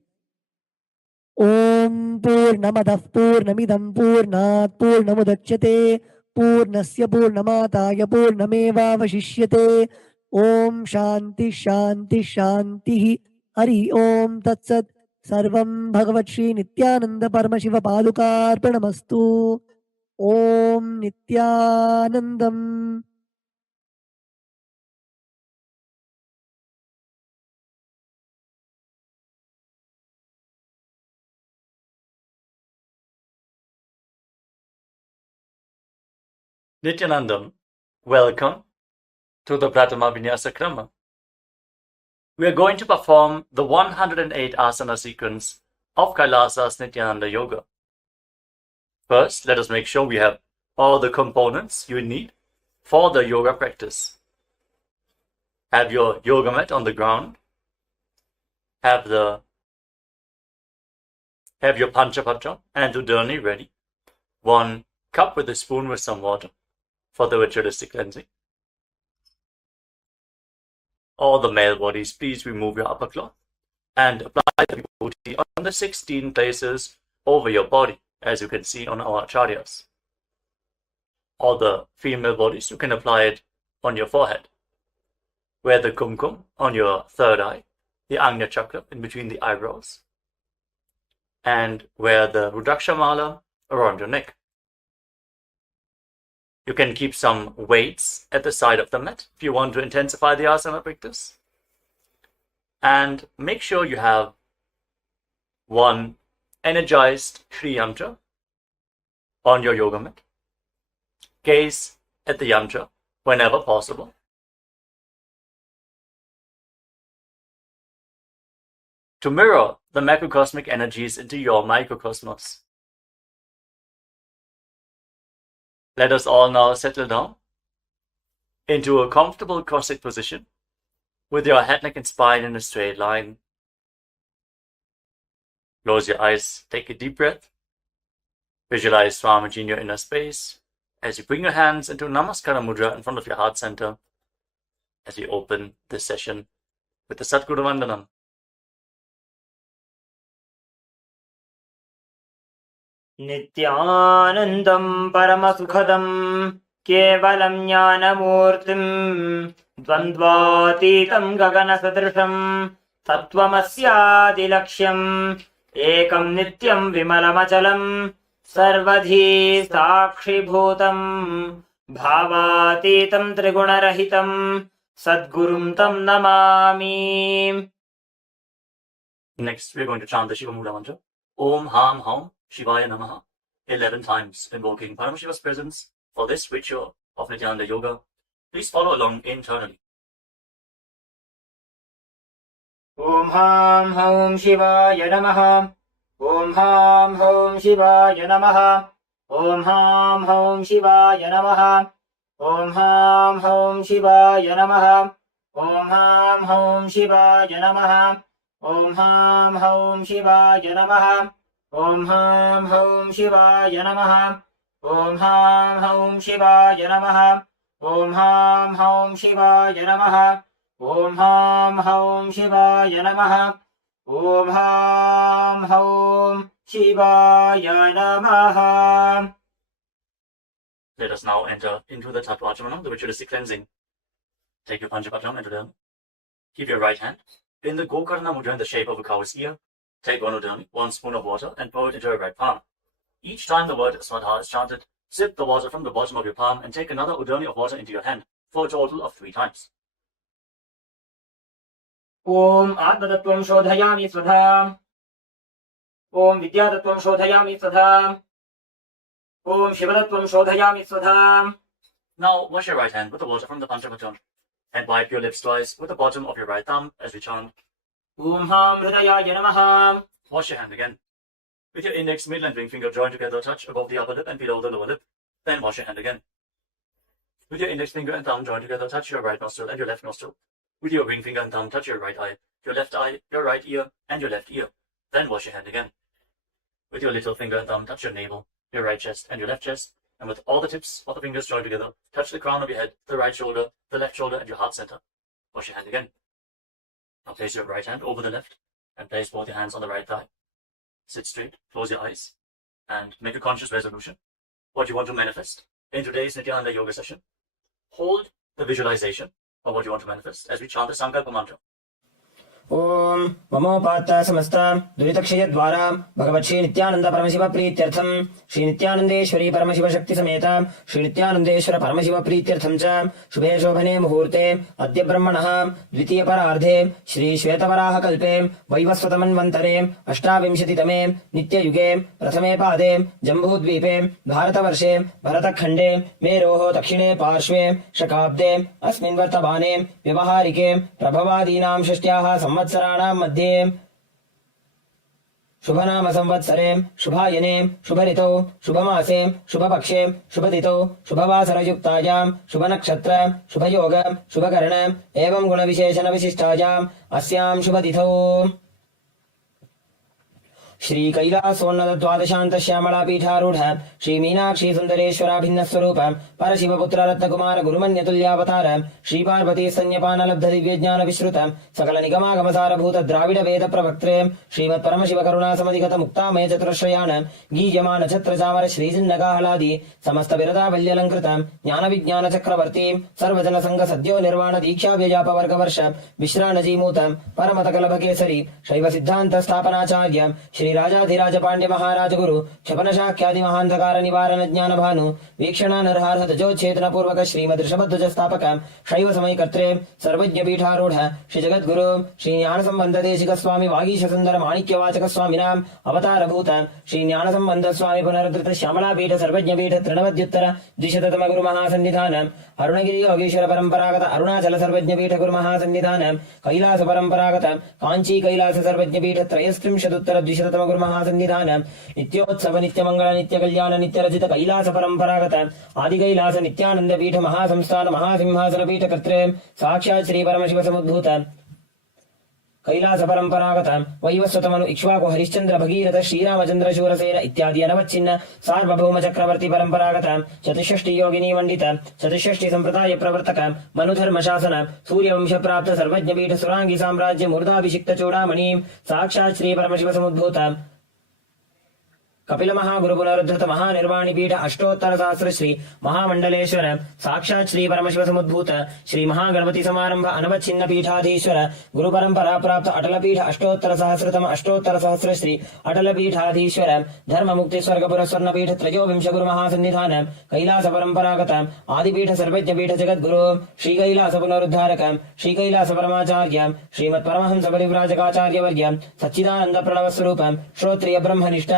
Om Purnamadah Purnamidam Purnat Purnamudachyate Purnasya Purnamataya Purnamevavashishyate. Om Shanti Shanti Shanti. Hari Om Tat Sat. Sarvam Bhagavat Shri Nithyananda Paramashiva Padukarpanamastu. Om Nithyanandam. Nithyanandam, welcome to the Prathama Vinyasa Krama. We are going to perform the 108 asana sequence of KAILASA's Nithyananda Yoga. First, let us make sure we have all the components you need for the yoga practice. Have your yoga mat on the ground. Have your Panchapatra and Udani ready. 1 cup with a spoon with some water for the ritualistic cleansing. All the male bodies, please remove your upper cloth and apply the vibhuti on the 16 places over your body, as you can see on our acharyas. All the female bodies, you can apply it on your forehead. Wear the kumkum on your third eye, the Agnya chakra in between the eyebrows, and wear the Rudraksha mala around your neck. You can keep some weights at the side of the mat if you want to intensify the asana practice. And make sure you have 1 energized Shri Yantra on your yoga mat. Gaze at the yantra whenever possible. To mirror the macrocosmic energies into your microcosmos. Let us all now settle down into a comfortable cross-legged position with your head, neck and spine in a straight line. Close your eyes, take a deep breath. Visualize Swamiji in your inner space as you bring your hands into Namaskara Mudra in front of your heart center as we open this session with the Satguru Vandanam. नित्यानन्दं परमसुखदं केवलं ज्ञानमूर्तिं द्वन्द्वातीतं गगनसदृशं तत्त्वमस्यादिलक्ष्यम् एकं नित्यं विमलमचलं सर्वधी साक्षिभूतं भावातीतं त्रिगुणरहितं सद्गुरुं तं Namami. Next, we're going to chant the Shiva Mula mantra. Om Ham Haum Shivaya Namaha 11 times, invoking Paramashiva's presence for this ritual of Nithyananda Yoga. Please follow along internally. ॐ हां हौं शिवाय नमः. ॐ हां हौं शिवाय नमः. ॐ हां हौं शिवाय नमः. ॐ हां हौं शिवाय नमः. ॐ हां हौं शिवाय नमः. ॐ हां हौं शिवाय नमः. ॐ हां हौं शिवाय नमः. ॐ हां हौं शिवाय नमः. ॐ हां हौं शिवाय नमः. ॐ हां हौं शिवाय नमः. ॐ हां हौं शिवाय नमः. Let us now enter into the Tattvachamanam, the ritualistic cleansing. Take your Panchapatram and Udami. Keep your right hand in the Gokarna Mudra in the shape of a cow's ear. Take one Udami, 1 spoon of water, and pour it into your right palm. Each time the word Swadha is chanted, sip the water from the bottom of your palm and take another Udami of water into your hand for a total of 3 times. ॐ आत्मतत्त्वं शोधयामि स्वधा. ॐ विद्यातत्त्वं शोधयामि स्वधा. ॐ शिवतत्त्वं शोधयामि स्वधा. Now wash your right hand with the water from the Panchapatram and wipe your lips twice with the bottom of your right thumb as we chant. ॐ हां हृदयाय नमः. Wash your hand again. With your index, middle and ring finger joined together, touch above the upper lip and below the lower lip. Then wash your hand again. With your index finger and thumb joined together, touch your right nostril and your left nostril. With your ring finger and thumb, touch your right eye, your right ear, and your left ear. Then wash your hand again. With your little finger and thumb, touch your navel, your right chest, and your left chest. And with all the tips of the fingers joined together, touch the crown of your head, the right shoulder, the left shoulder, and your heart center. Wash your hand again. Now place your right hand over the left and place both your hands on the right thigh. Sit straight, close your eyes, and make a conscious resolution. What you want to manifest in today's Nithyananda Yoga session. Hold the visualization of what you want to manifest as we chant the Sankalpa mantra. ॐ ममोपात्त समस्त दुरितक्षयद्वारा भगवत् नित्यानन्द परमशिव प्रीत्यर्थं श्रीनित्यानन्देश्वरी परमशिव शक्ति समेत श्रीनित्यानन्देश्वर परमशिव प्रीत्यर्थं च शुभे शोभने मुहूर्ते अद्य ब्रह्मणः द्वितीय परार्धे श्री श्वेतवराह कल्पे वैवस्वतमन्वन्तरे 28तमे नित्ययुगे प्रथमे पादे जम्बूद्वीपे भारतवर्षे भरतखण्डे मेरोः दक्षिणे पार्श्वे शकाब्दे अस्मिन् वर्तमाने व्यवहारिके प्रभवादीनां षष्ट्याः संवत्सराणां मध्ये शुभनाम संवत्सरे शुभायने शुभऋतौ शुभमासे शुभपक्षे शुभतिथौ शुभवासरयुक्तायां शुभनक्षत्र शुभयोग शुभकर्ण एवं गुणविशेषण विशिष्टायाम् अस्यां शुभतिथौ श्री कैलासोन्नत द्वादशान्त श्यामला पीठारूढ़ श्री मीनाक्षी सुंदरेश्वरा भिन्न स्वरूप परशिव पुत्र रत्नकुमार गुरुमन्यतुल्यावतार श्री पार्वती स्तन्यपान लब्ध दिव्य ज्ञान विश्रुत सकल निगमागम सारभूत द्राविड वेद प्रवक्त्रे श्रीमत् परमशिव करुणा समधिगत मुक्तामय चतुरश्रयान गीयमान छत्र चामर श्री जिन्नकाहलादि समस्त विरदावल्यलंकृत ज्ञान विज्ञान चक्रवर्ती सर्वजन संघ सद्यो निर्वाण दीक्षा व्यजाप वर्ग वर्ष विश्राणजीमूत परमत कलभ केसरी शैव सिद्धांत स्थापनाचार्य श्री राजाधिराज पांड्य महाराज गुरु क्षपन शाख्यादि महांधकार निवारण ज्ञान भानु वीक्षणा नरहार तजोच्छेदन पूर्वक श्रीमद ऋषभध्वज स्थापक शैव समय कर्त्रे सर्वज्ञ पीठारूढ़ श्री जगद्गुरु श्री ज्ञान संबंध देशिक स्वामी वागीश सुंदर माणिक्य वाचक स्वामिनाम अवतार भूत श्री ज्ञान संबंध स्वामी पुनरुद्धृत श्यामला पीठ सर्वज्ञ पीठ तृणवद्युत्तर द्विशततम गुरु महासन्निधान अरुणगिरि योगीश्वर परंपरागत अरुणाचल सर्वज्ञ पीठ गुरु महासन्निधान कैलास परंपरागत कांची कैलास सर्वज्ञ पीठ त्रयस्त्रिंशदुत्तर द्विशततम गुरु महासन्निधान नित्योत्सव नित्य मंगल नित्य कल्याण नित्य रचित कैलास परंपरागत आदि कैलास नित्यानंद पीठ महासंस्थान महासिंहासन पीठ कर्त्रे साक्षात् श्री परमशिव समुद्भूत कैलास परंपरागत वैवस्वतमनु इक्ष्वाकु हरिश्चंद्र भगीरथ श्रीरामचंद्र शूरसेन इत्यादि अनवच्छिन्न सार्वभौम चक्रवर्ती परंपरागत चतुष्षष्टि योगिनी मंडित चतुष्षष्टि संप्रदाय प्रवर्तक मनुधर्म शासन सूर्यवंश प्राप्त सर्वज्ञ पीठ सुरांगी साम्राज्य मूर्धाभिषिक्त चूड़ामणि साक्षात् श्री परमशिव समुद्भूत कपिल महागुरु पुनरुद्धत महानिर्वाणी पीठ अष्टोत्तर सहस्र श्री महामंडलेश्वर साक्षात् श्री परमशिव समुद्भूत श्री महागणपति समारंभ अनवच्छिन्न पीठाधीश्वर गुरु परंपरा प्राप्त अटल पीठ अष्टोत्तर सहस्रतम अष्टोत्तर सहस्र श्री अटल पीठाधीश्वर धर्म मुक्ति स्वर्गपुर स्वर्ण पीठ त्रयोविंश गुरु महासन्निधान कैलास परंपरागत आदिपीठ सर्वज्ञ पीठ जगद्गुरु श्री कैलास पुनरुद्धारक श्री कैलास परमाचार्य श्रीमत् परमहंस परिव्राजकाचार्य वर्य सच्चिदानंद प्रणव स्वरूप श्रोत्रिय ब्रह्मनिष्ठ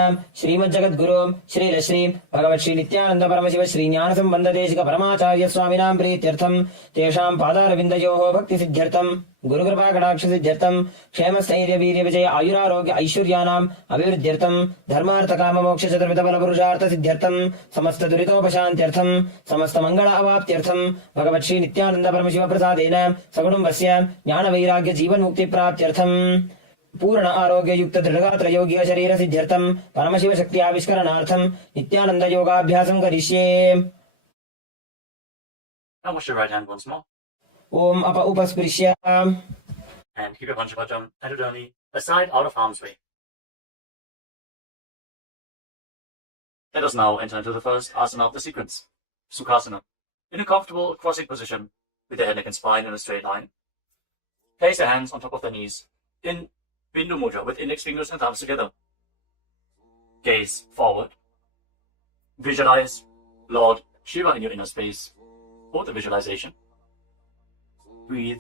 श्रीमज्जगद्गुरु श्री श्री भगवत् श्री नित्यानंद परमशिव श्री ज्ञान संबंध देशिक परमाचार्य स्वामिनां प्रीत्यर्थम तेषां पादारविन्दयोः भक्ति सिद्ध्यर्थम गुरुकृपा कटाक्ष सिद्ध्यर्थम क्षेम स्थैर्य वीर्य विजय आयुरारोग्य ऐश्वर्याणाम् अभिवृद्ध्यर्थम धर्मार्थ काम मोक्ष चतुर्विध फल पुरुषार्थ सिद्ध्यर्थम समस्त दुरितोपशान्त्यर्थम समस्त मंगल अवाप्त्यर्थम भगवत् श्री नित्यानंद परमशिव प्रसादेन सकुटुम्बस्य ज्ञान वैराग्य जीवन मुक्ति प्राप्त्यर्थम पूर्ण आरोग्य युक्त दृढ़गात्र योगी शरीर सिद्ध्यर्थम परमशिव शक्ति आविष्करणार्थम नित्यानंद योगाभ्यासं करिष्ये। Now wash your right hand once more. ओम अप उपस्पृश्य And keep your Panchapatam and Udani aside out of harm's way. Let us now enter into the first asana of the sequence, Sukhasana. In a comfortable crossing position with the head, neck and spine in a straight line. Place your hands on top of the knees in Bindu Mudra with index fingers and thumbs together. Gaze forward. Visualize Lord Shiva in your inner space for the visualization. Breathe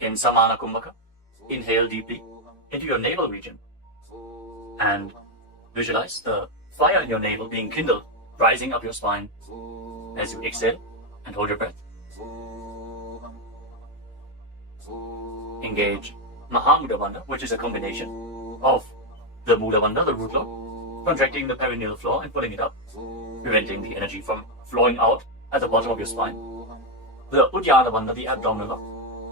in Samana Kumbhaka. Inhale deeply into your navel region and visualize the fire in your navel being kindled, rising up your spine as you exhale and hold your breath. Engage Mahamudra Bandha, which is a combination of the Mudra Bandha, the root lock, contracting the perineal floor and pulling it up, preventing the energy from flowing out at the bottom of your spine. The Uddiyana Bandha, the abdominal lock,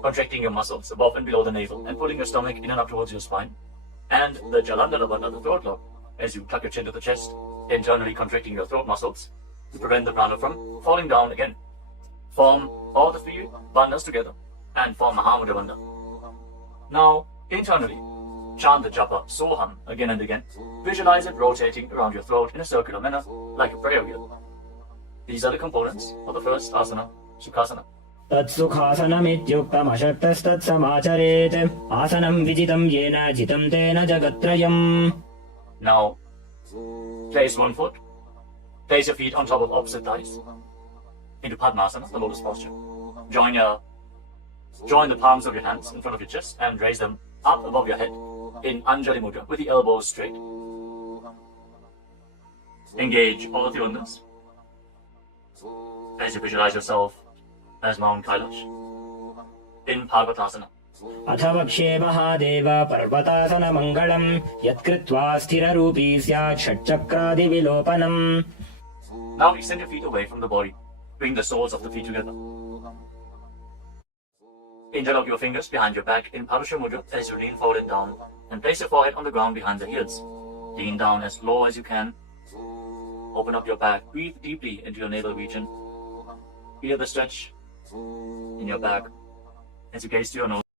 contracting your muscles above and below the navel and pulling your stomach in and up towards your spine. And the Jalandhara Bandha, the throat lock, as you tuck your chin to the chest, internally contracting your throat muscles to prevent the prana from falling down again. Form all the three bandhas together and form Mahamudra Bandha. Now, internally, chant the japa Soham again and again. Visualize it rotating around your throat in a circular manner, like a prayer wheel. These are the components of the first asana, Sukhasana. तत्सुखासनमित्युक्तमशक्तस्तत्समाचरेत् आसनं विजितं येन जितं तेन जगत्त्रयम्. Now, place one foot, place your feet on top of opposite thighs into Padmasana, the lotus posture. Join the palms of your hands in front of your chest and raise them up above your head in Anjali Mudra with the elbows straight. Engage all of the uddhas as you visualize yourself as Mount Kailash in Parvatasana. अथ वक्ष्ये महादेव पर्वतासन मङ्गलम् यत्कृत्वा स्थिररूपी स्यात् षट्चक्रादिविलोपनम्. Now extend your feet away from the body. Bring the soles of the feet together. Interlock your fingers behind your back in Parusha Mudra as you lean forward and down, and place your forehead on the ground behind the heels. Lean down as low as you can. Open up your back. Breathe deeply into your navel region. Feel the stretch in your back as you gaze to your nose.